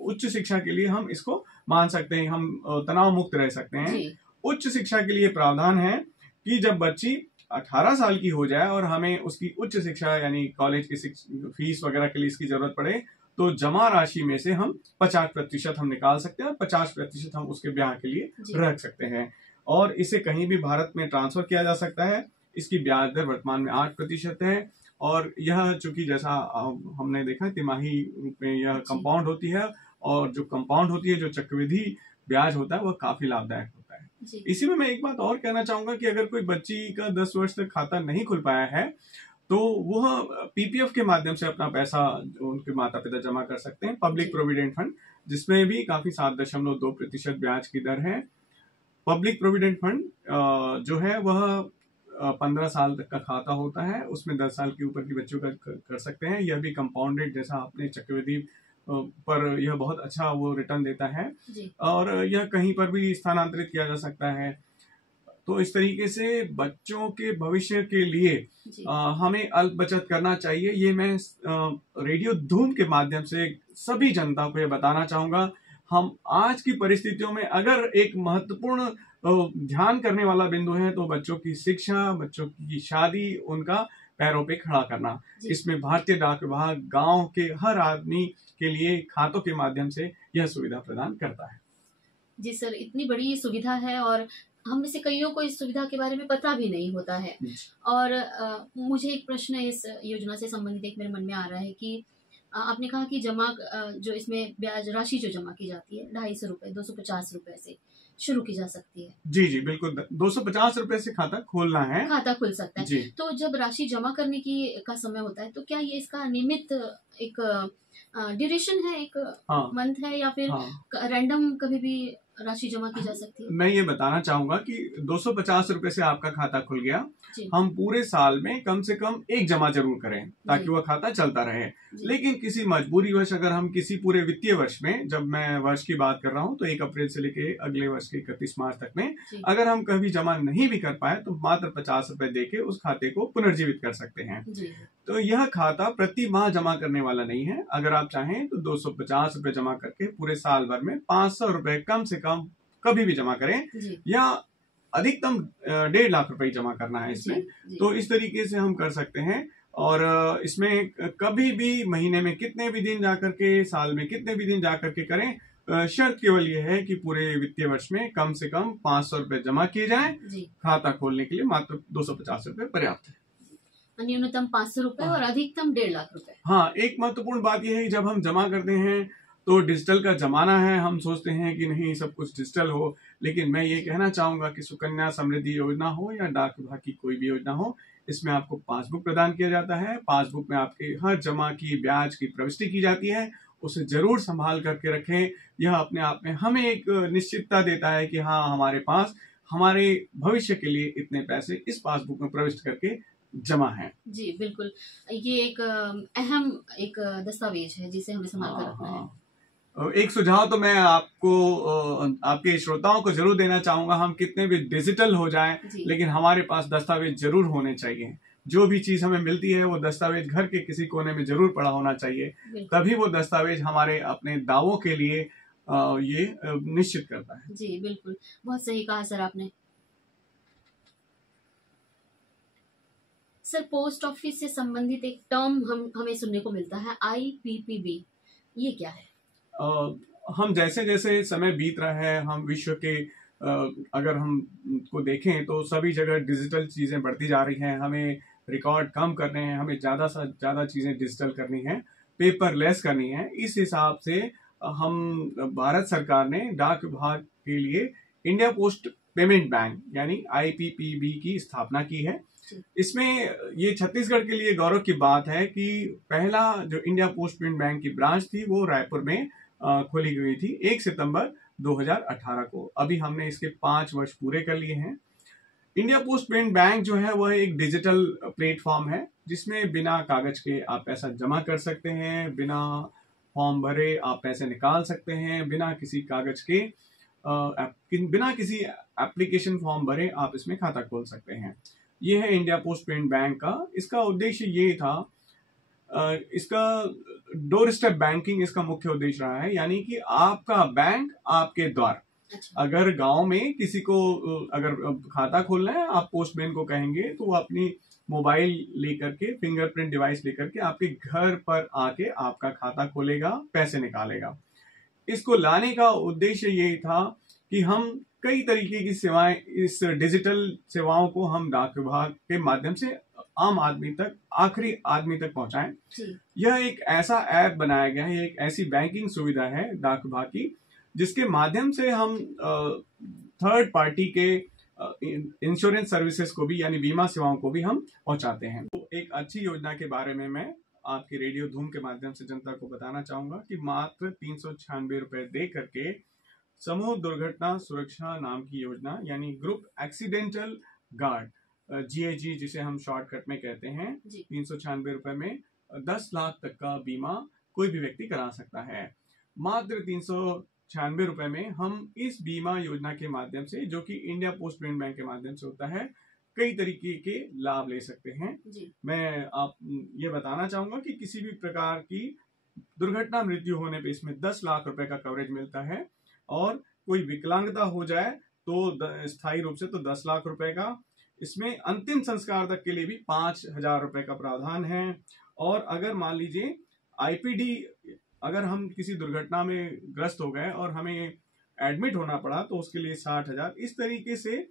उच्च शिक्षा के लिए हम इसको मान सकते हैं, हम तनाव मुक्त रह सकते हैं। जी उच्च शिक्षा के लिए प्रावधान है कि जब बच्ची 18 साल की हो जाए और हमें उसकी उच्च शिक्षा यानी कॉलेज की फीस वगैरह के लिए इसकी जरूरत पड़े तो जमा राशि में से हम 50% हम निकाल सकते हैं और 50% हम उसके ब्याह के लिए जी रख सकते हैं और इसे कहीं भी भारत में ट्रांसफर किया जा सकता है। इसकी ब्याज दर वर्तमान में 8% है और यह चूंकि जैसा हमने देखा तिमाही रूप में यह जी कंपाउंड होती है और जो कंपाउंड होती है, जो चक्रवृद्धि ब्याज होता है, वह काफी लाभदायक होता है। जी इसी में मैं एक बात और कहना चाहूंगा कि अगर कोई बच्ची का 10 वर्ष तक खाता नहीं खुल पाया है तो वह पीपीएफ के माध्यम से अपना पैसा उनके माता पिता जमा कर सकते हैं, पब्लिक जी प्रोविडेंट फंड, जिसमें भी काफी 7.2% ब्याज की दर है। पब्लिक प्रोविडेंट फंड जो है वह 15 साल तक का खाता होता है, उसमें 10 साल के ऊपर की बच्चों का कर सकते हैं। यह भी कंपाउंडेड, जैसा आपने चक्रवृद्धि पर यह बहुत अच्छा वो रिटर्न देता है जी और यह कहीं पर भी स्थानांतरित किया जा सकता है। तो इस तरीके से बच्चों के भविष्य के लिए जी हमें अल्प बचत करना चाहिए। ये मैं रेडियो धूम के माध्यम से सभी जनता को ये बताना चाहूंगा। हम आज की परिस्थितियों में अगर एक महत्वपूर्ण ध्यान करने वाला बिंदु है तो बच्चों की शिक्षा, बच्चों की शादी, उनका पैरों पे खड़ा करना। जी इसमें भारतीय डाक विभाग गांव के हर आदमी के लिए खातों के माध्यम से यह सुविधा प्रदान करता है। जी सर, इतनी बड़ी ये सुविधा है और हम में से कईयों को इस सुविधा के बारे में पता भी नहीं होता है। और मुझे एक प्रश्न इस योजना से संबंधित एक मेरे मन में आ रहा है कि आपने कहा कि जमा जो इसमें ब्याज राशि जो जमा की जाती है 250 रुपए 250 रुपए से शुरू की जा सकती है। जी जी बिल्कुल, 250 रुपए से खाता खोलना है, खाता खुल सकता है। जी। तो जब राशि जमा करने की का समय होता है तो क्या ये इसका नियमित एक ड्यूरेशन है, एक हाँ मंथ है या फिर हाँ, रैंडम कभी भी राशि जमा की जा सकती है? मैं ये बताना चाहूंगा कि 250 रुपए से आपका खाता खुल गया, जी हम पूरे साल में कम से कम एक जमा जरूर करें ताकि जी वह खाता चलता रहे। जी लेकिन किसी मजबूरीवश अगर हम किसी पूरे वित्तीय वर्ष में, जब मैं वर्ष की बात कर रहा हूं तो 1 अप्रैल से लेके अगले वर्ष के 31 मार्च तक में जी अगर हम कभी जमा नहीं भी कर पाए तो मात्र 50 रुपए देके उस खाते को पुनर्जीवित कर सकते हैं। जी तो यह खाता प्रति माह जमा करने वाला नहीं है। अगर आप चाहें तो 250 रुपए जमा करके पूरे साल भर में 500 रुपए कम से कम कभी भी जमा करें जी या अधिकतम 1.5 लाख रुपए जमा करना है इसमें। जी तो इस तरीके से हम कर सकते हैं और इसमें कभी भी महीने में कितने भी दिन जाकर के, साल में कितने भी दिन जाकर के करें। शर्त केवल यह है कि पूरे वित्तीय वर्ष में कम से कम 500 रुपए जमा किए जाएं। जी। खाता खोलने के लिए मात्र 250 रुपए पर्याप्त है। न्यूनतम 500 रुपए और अधिकतम 1.5 लाख रुपए। हाँ, एक महत्वपूर्ण बात यह है कि जब हम जमा करते हैं तो डिजिटल का जमाना है, हम सोचते हैं कि नहीं सब कुछ डिजिटल हो, लेकिन मैं ये कहना चाहूंगा कि सुकन्या समृद्धि योजना हो या डाक विभाग की कोई भी योजना हो, इसमें आपको पासबुक प्रदान किया जाता है। पासबुक में आपके हर जमा की ब्याज की प्रविष्टि की जाती है, उसे जरूर संभाल करके रखें। यह अपने आप में हमें एक निश्चितता देता है कि हाँ, हमारे पास हमारे भविष्य के लिए इतने पैसे इस पासबुक में प्रविष्ट करके जमा है। जी बिल्कुल, ये एक अहम एक दस्तावेज है जिसे हमें संभाल कर रखना है। एक सुझाव तो मैं आपको आपके श्रोताओं को जरूर देना चाहूंगा, हम कितने भी डिजिटल हो जाएं, लेकिन हमारे पास दस्तावेज जरूर होने चाहिए। जो भी चीज हमें मिलती है वो दस्तावेज घर के किसी कोने में जरूर पड़ा होना चाहिए, तभी वो दस्तावेज हमारे अपने दावों के लिए ये निश्चित करता है। जी बिल्कुल, बहुत सही कहा सर आपने। सर, पोस्ट ऑफिस से संबंधित एक टर्म हमें सुनने को मिलता है, IPPB, ये क्या है? हम जैसे जैसे समय बीत रहा है, हम विश्व के अगर हम को देखें तो सभी जगह डिजिटल चीजें बढ़ती जा रही हैं। हमें रिकॉर्ड कम करने हैं, हमें ज्यादा से ज्यादा चीजें डिजिटल करनी है, पेपरलेस करनी है। इस हिसाब से हम भारत सरकार ने डाक विभाग के लिए इंडिया पोस्ट पेमेंट बैंक यानी IPPB की स्थापना की है। इसमें ये छत्तीसगढ़ के लिए गौरव की बात है कि पहला जो इंडिया पोस्ट पेमेंट बैंक की ब्रांच थी वो रायपुर में खोली गई थी 1 सितंबर 2018 को। अभी हमने इसके 5 वर्ष पूरे कर लिए हैं। इंडिया पोस्ट पेमेंट बैंक जो है वह एक डिजिटल प्लेटफॉर्म है जिसमें बिना कागज के आप पैसा जमा कर सकते हैं, बिना फॉर्म भरे आप पैसे निकाल सकते हैं, बिना किसी कागज के बिना किसी एप्लीकेशन फॉर्म भरे आप इसमें खाता खोल सकते हैं। ये है इंडिया पोस्ट पेमेंट बैंक का। इसका उद्देश्य ये था, इसका डोर स्टेप बैंकिंग इसका मुख्य उद्देश्य रहा है, यानी कि आपका बैंक आपके द्वार। अगर गांव में किसी को अगर खाता खोलना है, आप पोस्टमैन को कहेंगे तो वो अपनी मोबाइल लेकर के, फिंगरप्रिंट डिवाइस लेकर के आपके घर पर आके आपका खाता खोलेगा, पैसे निकालेगा। इसको लाने का उद्देश्य ये था कि हम कई तरीके की सेवाएं, इस डिजिटल सेवाओं को हम डाक विभाग के माध्यम से आम आदमी तक, आखिरी आदमी तक पहुंचाएं। यह एक ऐसा ऐप बनाया गया है, एक ऐसी बैंकिंग सुविधा है डाक विभाग की, जिसके माध्यम से हम थर्ड पार्टी के इंश्योरेंस सर्विसेज को भी, यानी बीमा सेवाओं को भी हम पहुंचाते हैं। तो एक अच्छी योजना के बारे में मैं आपकी रेडियो धूम के माध्यम से जनता को बताना चाहूंगा कि मात्र 396 रुपए दे करके समूह दुर्घटना सुरक्षा नाम की योजना, यानी ग्रुप एक्सीडेंटल गार्ड, GAG जिसे हम शॉर्टकट में कहते हैं, 396 रुपए में 10 लाख तक का बीमा कोई भी व्यक्ति करा सकता है। मात्र 396 रुपए में हम इस बीमा योजना के माध्यम से, जो कि इंडिया पोस्ट पेमेंट बैंक के माध्यम से होता है, कई तरीके के लाभ ले सकते हैं। मैं आप ये बताना चाहूंगा कि किसी भी प्रकार की दुर्घटना मृत्यु होने पे इसमें 10 लाख रुपए का कवरेज मिलता है, और कोई विकलांगता हो जाए तो स्थायी रूप से तो 10 लाख रुपए का। इसमें अंतिम संस्कार तक के लिए भी 5,000 रुपए का प्रावधान है। और अगर मान लीजिए IPD, अगर हम किसी दुर्घटना में ग्रस्त हो गए और हमें एडमिट होना पड़ा तो उसके लिए 60,000। इस तरीके से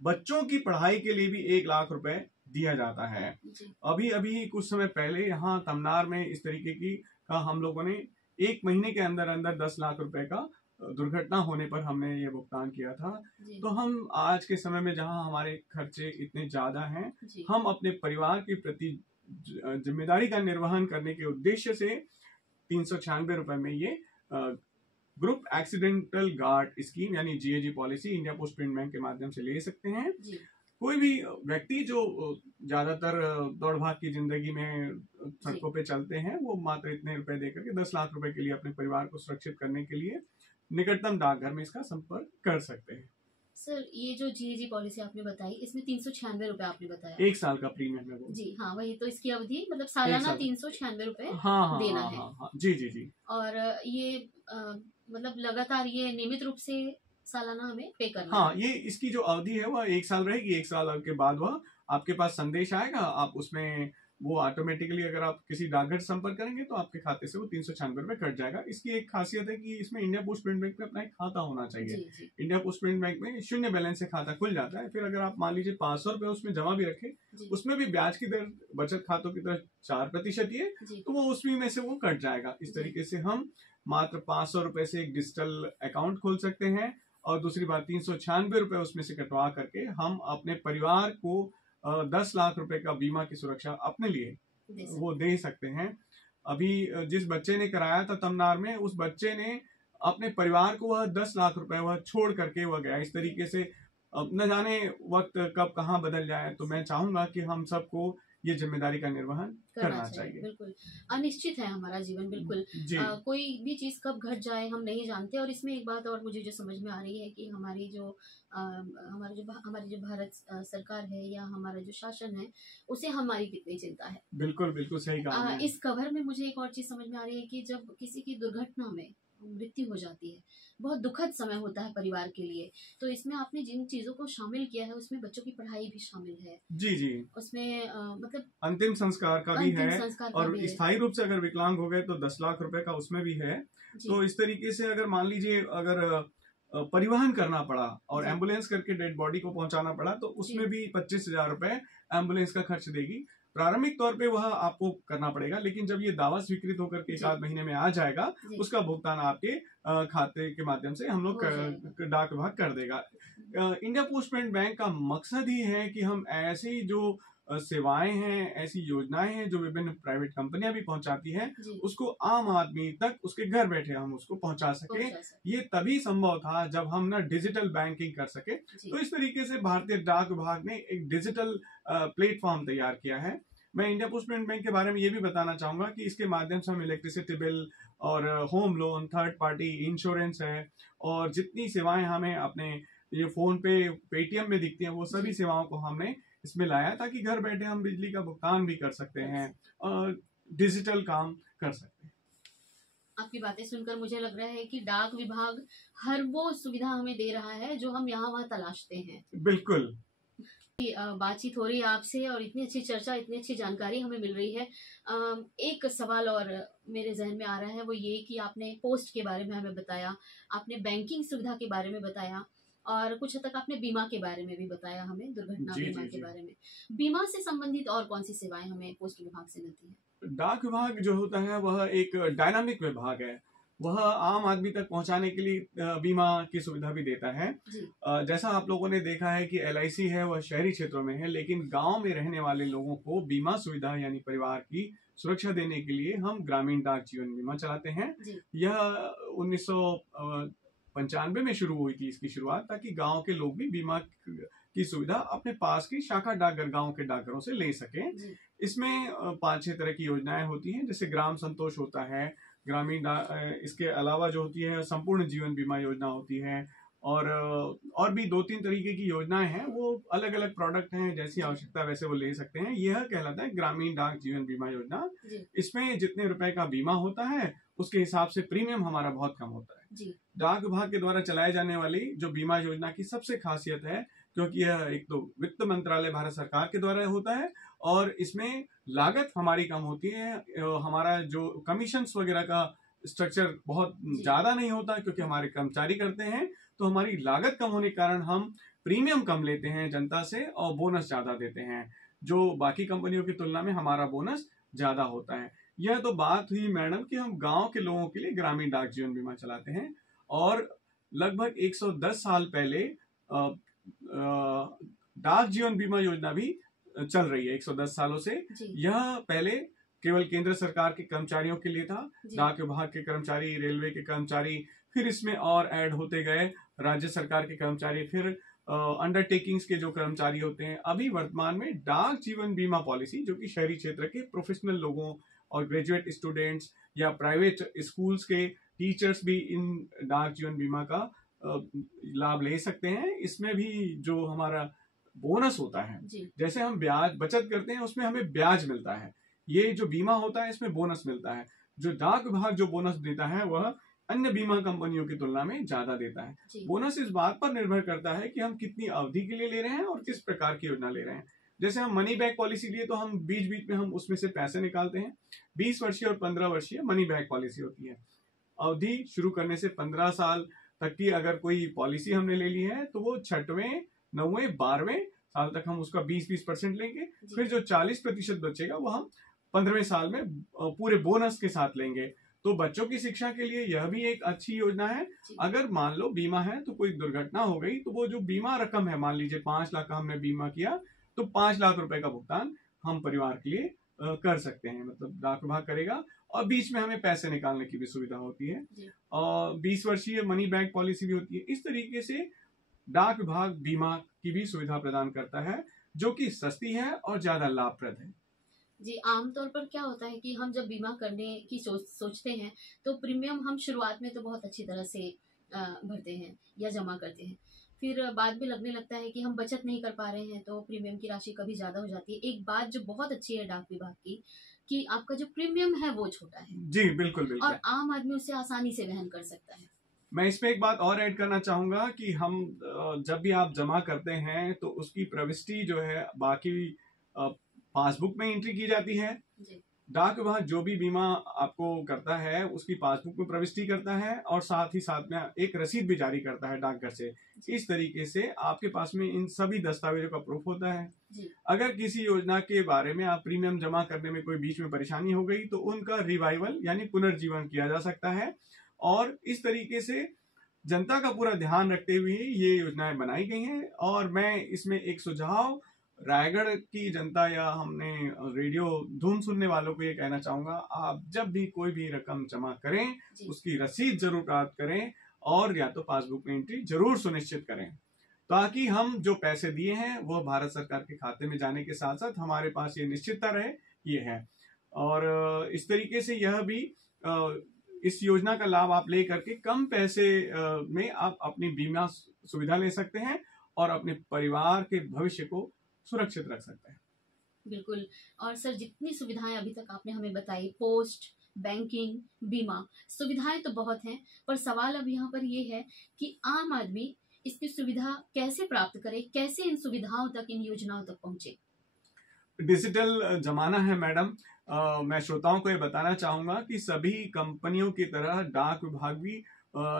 बच्चों की पढ़ाई के लिए भी 1 लाख रुपए दिया जाता है। अभी अभी कुछ समय पहले यहाँ तमनार में इस तरीके की का हम लोगों ने 1 महीने के अंदर अंदर 10 लाख रुपए का दुर्घटना होने पर हमने ये भुगतान किया था। तो हम आज के समय में जहां हमारे खर्चे इतने ज्यादा हैं, हम अपने परिवार के प्रति जिम्मेदारी का निर्वहन करने के उद्देश्य से 396 रुपए में ये ग्रुप एक्सीडेंटल गार्ड स्कीम यानी GAG policy India post payment bank के माध्यम से ले सकते हैं। कोई भी व्यक्ति जो ज्यादातर दौड़ भाग की जिंदगी में सड़कों पे चलते हैं, वो मात्र इतने रुपए देकर के 10 लाख रुपए के लिए अपने परिवार को सुरक्षित करने के लिए निकटतम डाकघर में इसका संपर्क कर सकते हैं। सर, ये जो GAG पॉलिसी आपने बताई, इसमें 396 रुपए आपने बताया, 1 साल का प्रीमियम है वो। जी हाँ, वही तो इसकी अवधि मतलब सालाना 396 रुपए देना है। जी। और ये मतलब लगातार ये नियमित रूप से सालाना हमें पे करना है। ये इसकी जो अवधि है वह 1 साल रहेगी। 1 साल के बाद वह आपके पास संदेश आएगा, आप उसमें वो ऑटोमेटिकली अगर आप किसी डाकघर संपर्क करेंगे तो आपके खाते से वो 396 रुपए कट जाएगा। इसकी एक खासियत है कि इसमें इंडिया पोस्ट पेमेंट बैंक में अपना एक खाता होना चाहिए। जी जी इंडिया पोस्ट पेमेंट बैंक में शून्य बैलेंस से खाता खुल जाता है। फिर अगर आप मान लीजिए 500 रुपए उसमें जमा भी रखें, जी उसमें भी ब्याज की दर बचत खातों की तरह 4% ही है, जी तो वो उसमें में से वो कट जाएगा। इस जी तरीके से हम मात्र 500 रुपए से एक डिजिटल अकाउंट खोल सकते हैं। और दूसरी बात, 396 रुपए उसमें से कटवा करके हम अपने परिवार को 10 लाख रुपए का बीमा की सुरक्षा अपने लिए दे वो सकते दे सकते हैं। अभी जिस बच्चे ने कराया था तमनार में, उस बच्चे ने अपने परिवार को वह 10 लाख रुपए वह छोड़ करके वह गया। इस तरीके से अब न जाने वक्त कब कहाँ बदल जाए, तो मैं चाहूंगा कि हम सबको ये जिम्मेदारी का निर्वहन करना करना चाहिए। चाहिए। बिल्कुल अनिश्चित है हमारा जीवन, बिल्कुल जी कोई भी चीज कब घट जाए हम नहीं जानते। और इसमें एक बात और मुझे जो समझ में आ रही है कि हमारी जो भारत सरकार है या हमारा जो शासन है, उसे हमारी कितनी चिंता है। बिल्कुल, बिल्कुल सही कहा आपने। इस कवर में मुझे एक और चीज समझ में आ रही है कि जब किसी की दुर्घटना में मृत्यु हो जाती है, बहुत दुखद समय होता है परिवार के लिए। तो इसमें आपने जिन चीजों को शामिल किया है उसमें बच्चों की पढ़ाई भी शामिल है, जी जी, उसमें मतलब अंतिम संस्कार का भी अंतिम है। संस्कार का और भी है। स्थायी रूप से अगर विकलांग हो गए तो 10 लाख रुपए का उसमें भी है। जी तो इस तरीके से अगर मान लीजिए अगर परिवहन करना पड़ा और जी एम्बुलेंस करके डेड बॉडी को पहुंचाना पड़ा, तो जी उसमें भी 25,000 रुपए एम्बुलेंस का खर्च देगी। प्रारंभिक तौर पे वह आपको करना पड़ेगा, लेकिन जब ये दावा स्वीकृत होकर के एक जी आध महीने में आ जाएगा, जी उसका भुगतान आपके खाते के माध्यम से हम लोग हो जाएगा। डाक विभाग कर देगा। इंडिया पोस्ट पेमेंट बैंक का मकसद ही है कि हम ऐसी जो सेवाएं हैं, ऐसी योजनाएं हैं जो विभिन्न प्राइवेट कंपनियां भी पहुंचाती हैं, जी उसको आम आदमी तक उसके घर बैठे हम उसको पहुंचा सके। पहुंचा सकते। ये तभी संभव था जब हम ना डिजिटल बैंकिंग कर सके। जी तो इस तरीके से भारतीय डाक विभाग ने एक डिजिटल प्लेटफॉर्म तैयार किया है। मैं इंडिया पोस्ट पेमेंट बैंक के बारे में ये भी बताना चाहूंगा कि इसके माध्यम से हम इलेक्ट्रिसिटी बिल और home loan, third party insurance है, और जितनी सेवाएं हमें अपने ये फोन पे, पेटीएम में दिखती हैं, वो सभी जी सेवाओं को हमने इसमें लाया, ताकि घर बैठे हम बिजली का भुगतान भी कर सकते हैं और डिजिटल काम कर सकते हैं। आपकी बातें सुनकर मुझे लग रहा है कि डाक विभाग हर वो सुविधा हमें दे रहा है जो हम यहाँ वहाँ तलाशते हैं। बिल्कुल। बातचीत हो रही है आपसे और इतनी अच्छी चर्चा, इतनी अच्छी जानकारी हमें मिल रही है। एक सवाल और मेरे जहन में आ रहा है, वो ये कि आपने पोस्ट के बारे में हमें बताया, आपने बैंकिंग सुविधा के बारे में बताया, और कुछ हद तक आपने बीमा के बारे में भी बताया हमें, दुर्घटना जी बीमा जी के जी। बारे में। बीमा से संबंधित और कौन सी सेवाएं हमें पोस्ट विभाग से मिलती है? डाक विभाग जो होता है वह एक डायनामिक विभाग है। वह आम आदमी तक पहुंचाने के लिए बीमा की सुविधा भी देता है। जी जैसा आप लोगों ने देखा है कि LIC है वह शहरी क्षेत्रों में है, लेकिन गांव में रहने वाले लोगों को बीमा सुविधा यानी परिवार की सुरक्षा देने के लिए हम ग्रामीण डाक जीवन बीमा चलाते हैं। जी यह 1995 में शुरू हुई थी इसकी शुरुआत, ताकि गांव के लोग भी बीमा की सुविधा अपने पास की शाखा डाकघर, गांव के डाकघरों से ले सकें। जी इसमें 5-6 तरह की योजनाएं होती हैं, जैसे ग्राम संतोष होता है, इसके अलावा जो होती है संपूर्ण जीवन बीमा योजना होती है, और भी 2-3 तरीके की योजनाएं हैं। वो अलग अलग प्रोडक्ट हैं, जैसी आवश्यकता वैसे वो ले सकते हैं। यह कहलाता है ग्रामीण डाक जीवन बीमा योजना। जी इसमें जितने रुपए का बीमा होता है उसके हिसाब से प्रीमियम हमारा बहुत कम होता है। जी डाक विभाग के द्वारा चलाए जाने वाली जो बीमा योजना की सबसे खासियत है, क्योंकि यह एक तो वित्त मंत्रालय भारत सरकार के द्वारा होता है, और इसमें लागत हमारी कम होती है। हमारा जो कमीशंस वगैरह का स्ट्रक्चर बहुत जी ज्यादा नहीं होता, क्योंकि हमारे कर्मचारी करते हैं, तो हमारी लागत कम होने के कारण हम प्रीमियम कम लेते हैं जनता से और बोनस ज्यादा देते हैं, जो बाकी कंपनियों की तुलना में हमारा बोनस ज्यादा होता है। यह तो बात हुई मैडम कि हम गांव के लोगों के लिए ग्रामीण डाक जीवन बीमा चलाते हैं, और लगभग 110 साल पहले डाक जीवन बीमा योजना भी चल रही है 110 सालों से। जी यह पहले केवल केंद्र सरकार के कर्मचारियों के लिए था, जी डाक विभाग के कर्मचारी, रेलवे के कर्मचारी, फिर इसमें और ऐड होते गए राज्य सरकार के कर्मचारी, फिर अंडरटेकिंग्स के जो कर्मचारी होते हैं। अभी वर्तमान में डाक जीवन बीमा पॉलिसी, जो कि शहरी क्षेत्र के प्रोफेशनल लोगों और ग्रेजुएट स्टूडेंट्स या प्राइवेट स्कूल्स के टीचर्स भी इन डाक जीवन बीमा का लाभ ले सकते हैं। इसमें भी जो हमारा बोनस होता है, जी जैसे हम ब्याज बचत करते हैं उसमें हमें ब्याज मिलता है, ये जो बीमा होता है इसमें बोनस मिलता है। जो डाक विभाग जो बोनस देता है वह अन्य बीमा कंपनियों की तुलना में ज्यादा देता है। जी बोनस इस बात पर निर्भर करता है कि हम कितनी अवधि के लिए ले रहे हैं और किस प्रकार की योजना ले रहे हैं। जैसे हम मनी बैक पॉलिसी लिए तो हम बीच बीच में हम उसमें से पैसे निकालते हैं। 20 वर्षीय और 15 वर्षीय मनी बैक पॉलिसी होती है। अवधि शुरू करने से 15 साल तक की अगर कोई पॉलिसी हमने ले ली है तो वो 6वें, 9वें, 12वें साल तक हम उसका 20% लेंगे। फिर जो 40% बचेगा वो हम 15वें साल में पूरे बोनस के साथ लेंगे। तो बच्चों की शिक्षा के लिए यह भी एक अच्छी योजना है। अगर मान लो बीमा है तो कोई दुर्घटना हो गई तो वो जो बीमा रकम है, मान लीजिए 5 लाख का हमने बीमा किया तो 5 लाख रुपए का भुगतान हम परिवार के लिए कर सकते हैं, मतलब डाक विभाग करेगा। और बीच में हमें पैसे निकालने की भी सुविधा होती है। और 20 वर्षीय मनी बैक पॉलिसी भी होती है। इस तरीके से डाक विभाग बीमा की भी सुविधा प्रदान करता है, जो कि सस्ती है और ज्यादा लाभप्रद है। जी, आमतौर पर क्या होता है कि हम जब बीमा करने की सोचते हैं तो प्रीमियम हम शुरुआत में तो बहुत अच्छी तरह से भरते हैं या जमा करते हैं। फिर बाद में लगने लगता है कि हम बचत नहीं कर पा रहे हैं तो प्रीमियम की राशि कभी ज़्यादा हो जाती है। एक बात जो बहुत अच्छी है डाक विभाग की, कि आपका जो प्रीमियम है वो छोटा है। जी बिल्कुल बिल्कुल। और आम आदमी उसे आसानी से वहन कर सकता है। मैं इसमें एक बात और ऐड करना चाहूंगा कि हम जब भी आप जमा करते हैं तो उसकी प्रविष्टि जो है बाकी पासबुक में एंट्री की जाती है। डाक विभाग जो भी बीमा आपको करता है उसकी पासबुक में प्रविष्टि करता है और साथ ही साथ में एक रसीद भी जारी करता है डाकघर से। इस तरीके से आपके पास में इन सभी दस्तावेजों का प्रूफ होता है। अगर किसी योजना के बारे में आप प्रीमियम जमा करने में कोई बीच में परेशानी हो गई तो उनका रिवाइवल यानी पुनर्जीवन किया जा सकता है। और इस तरीके से जनता का पूरा ध्यान रखते हुए ये योजनाएं बनाई गई हैं। और मैं इसमें एक सुझाव रायगढ़ की जनता या हमने रेडियो धूम सुनने वालों को ये कहना चाहूंगा, आप जब भी कोई भी रकम जमा करें उसकी रसीद जरूर प्राप्त करें और या तो पासबुक में एंट्री जरूर सुनिश्चित करें, ताकि हम जो पैसे दिए हैं वो भारत सरकार के खाते में जाने के साथ साथ हमारे पास ये निश्चितता रहे ये है। और इस तरीके से यह भी इस योजना का लाभ आप ले करके कम पैसे में आप अपनी बीमा सुविधा ले सकते हैं और अपने परिवार के भविष्य को सुरक्षित रख सकते हैं। बिल्कुल। और सर, जितनी सुविधाएं अभी तक आपने हमें बताई, पोस्ट, बैंकिंग, बीमा, सुविधाएं तो बहुत हैं, पर सवाल अब यहाँ पर ये है कि आम आदमी इसकी सुविधा कैसे प्राप्त करे, कैसे इन सुविधाओं तक, इन योजनाओं तक पहुंचे। डिजिटल जमाना है मैडम। मैं श्रोताओं को ये बताना चाहूंगा कि सभी कंपनियों की तरह डाक विभाग भी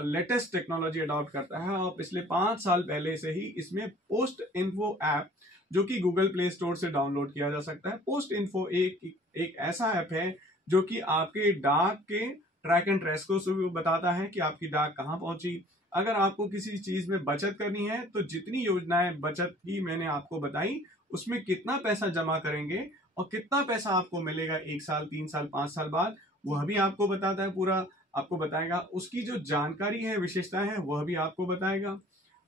लेटेस्ट टेक्नोलॉजी अडॉप्ट करता है और पिछले 5 साल पहले से ही इसमें पोस्ट इन्फो ऐप, जो कि गूगल प्ले स्टोर से डाउनलोड किया जा सकता है। पोस्ट इन्फो एक ऐसा ऐप है जो कि आपके डाक के ट्रैक एंड ट्रेस को बताता है कि आपकी डाक कहाँ पहुंची। अगर आपको किसी चीज में बचत करनी है तो जितनी योजनाएं बचत की मैंने आपको बताई उसमें कितना पैसा जमा करेंगे और कितना पैसा आपको मिलेगा 1 साल, 3 साल, 5 साल बाद, वह भी आपको बताता है। पूरा आपको बताएगा। उसकी जो जानकारी है, विशेषता है, वह भी आपको बताएगा।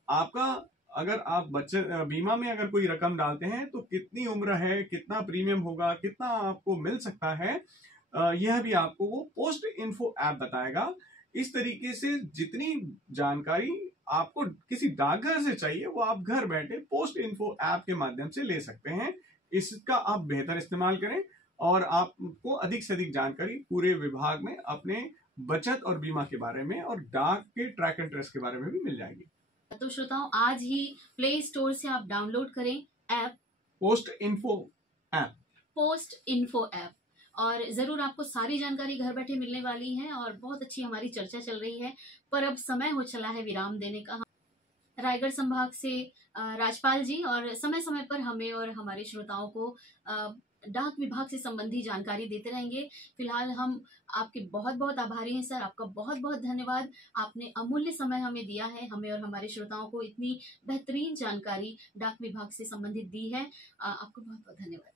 आपका अगर आप बचत बीमा में अगर कोई रकम डालते हैं तो कितनी उम्र है, कितना प्रीमियम होगा, कितना आपको मिल सकता है, यह भी आपको वो पोस्ट इन्फो ऐप बताएगा। इस तरीके से जितनी जानकारी आपको किसी डाकघर से चाहिए वो आप घर बैठे पोस्ट इन्फो ऐप के माध्यम से ले सकते हैं। इसका आप बेहतर इस्तेमाल करें और आपको अधिक से अधिक जानकारी पूरे विभाग में अपने बचत और बीमा के बारे में और डाक के ट्रैक एंड ट्रेस के बारे में भी मिल जाएगी। तो श्रोताओं, आज ही प्ले स्टोर से आप डाउनलोड करें ऐप पोस्ट इन्फो ऐप और जरूर आपको सारी जानकारी घर बैठे मिलने वाली है। और बहुत अच्छी हमारी चर्चा चल रही है, पर अब समय हो चला है विराम देने का। रायगढ़ संभाग से राजपाल जी और समय समय पर हमें और हमारे श्रोताओं को डाक विभाग से संबंधी जानकारी देते रहेंगे। फिलहाल हम आपके बहुत बहुत आभारी हैं सर। आपका बहुत बहुत धन्यवाद। आपने अमूल्य समय हमें दिया है, हमें और हमारे श्रोताओं को इतनी बेहतरीन जानकारी डाक विभाग से संबंधित दी है। आपको बहुत बहुत धन्यवाद।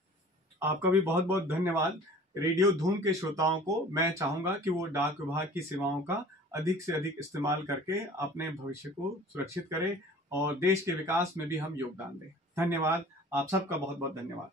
आपका भी बहुत बहुत धन्यवाद। रेडियो धूम के श्रोताओं को मैं चाहूंगा कि वो डाक विभाग की सेवाओं का अधिक से अधिक इस्तेमाल करके अपने भविष्य को सुरक्षित करें और देश के विकास में भी हम योगदान दें। धन्यवाद। आप सबका बहुत बहुत धन्यवाद।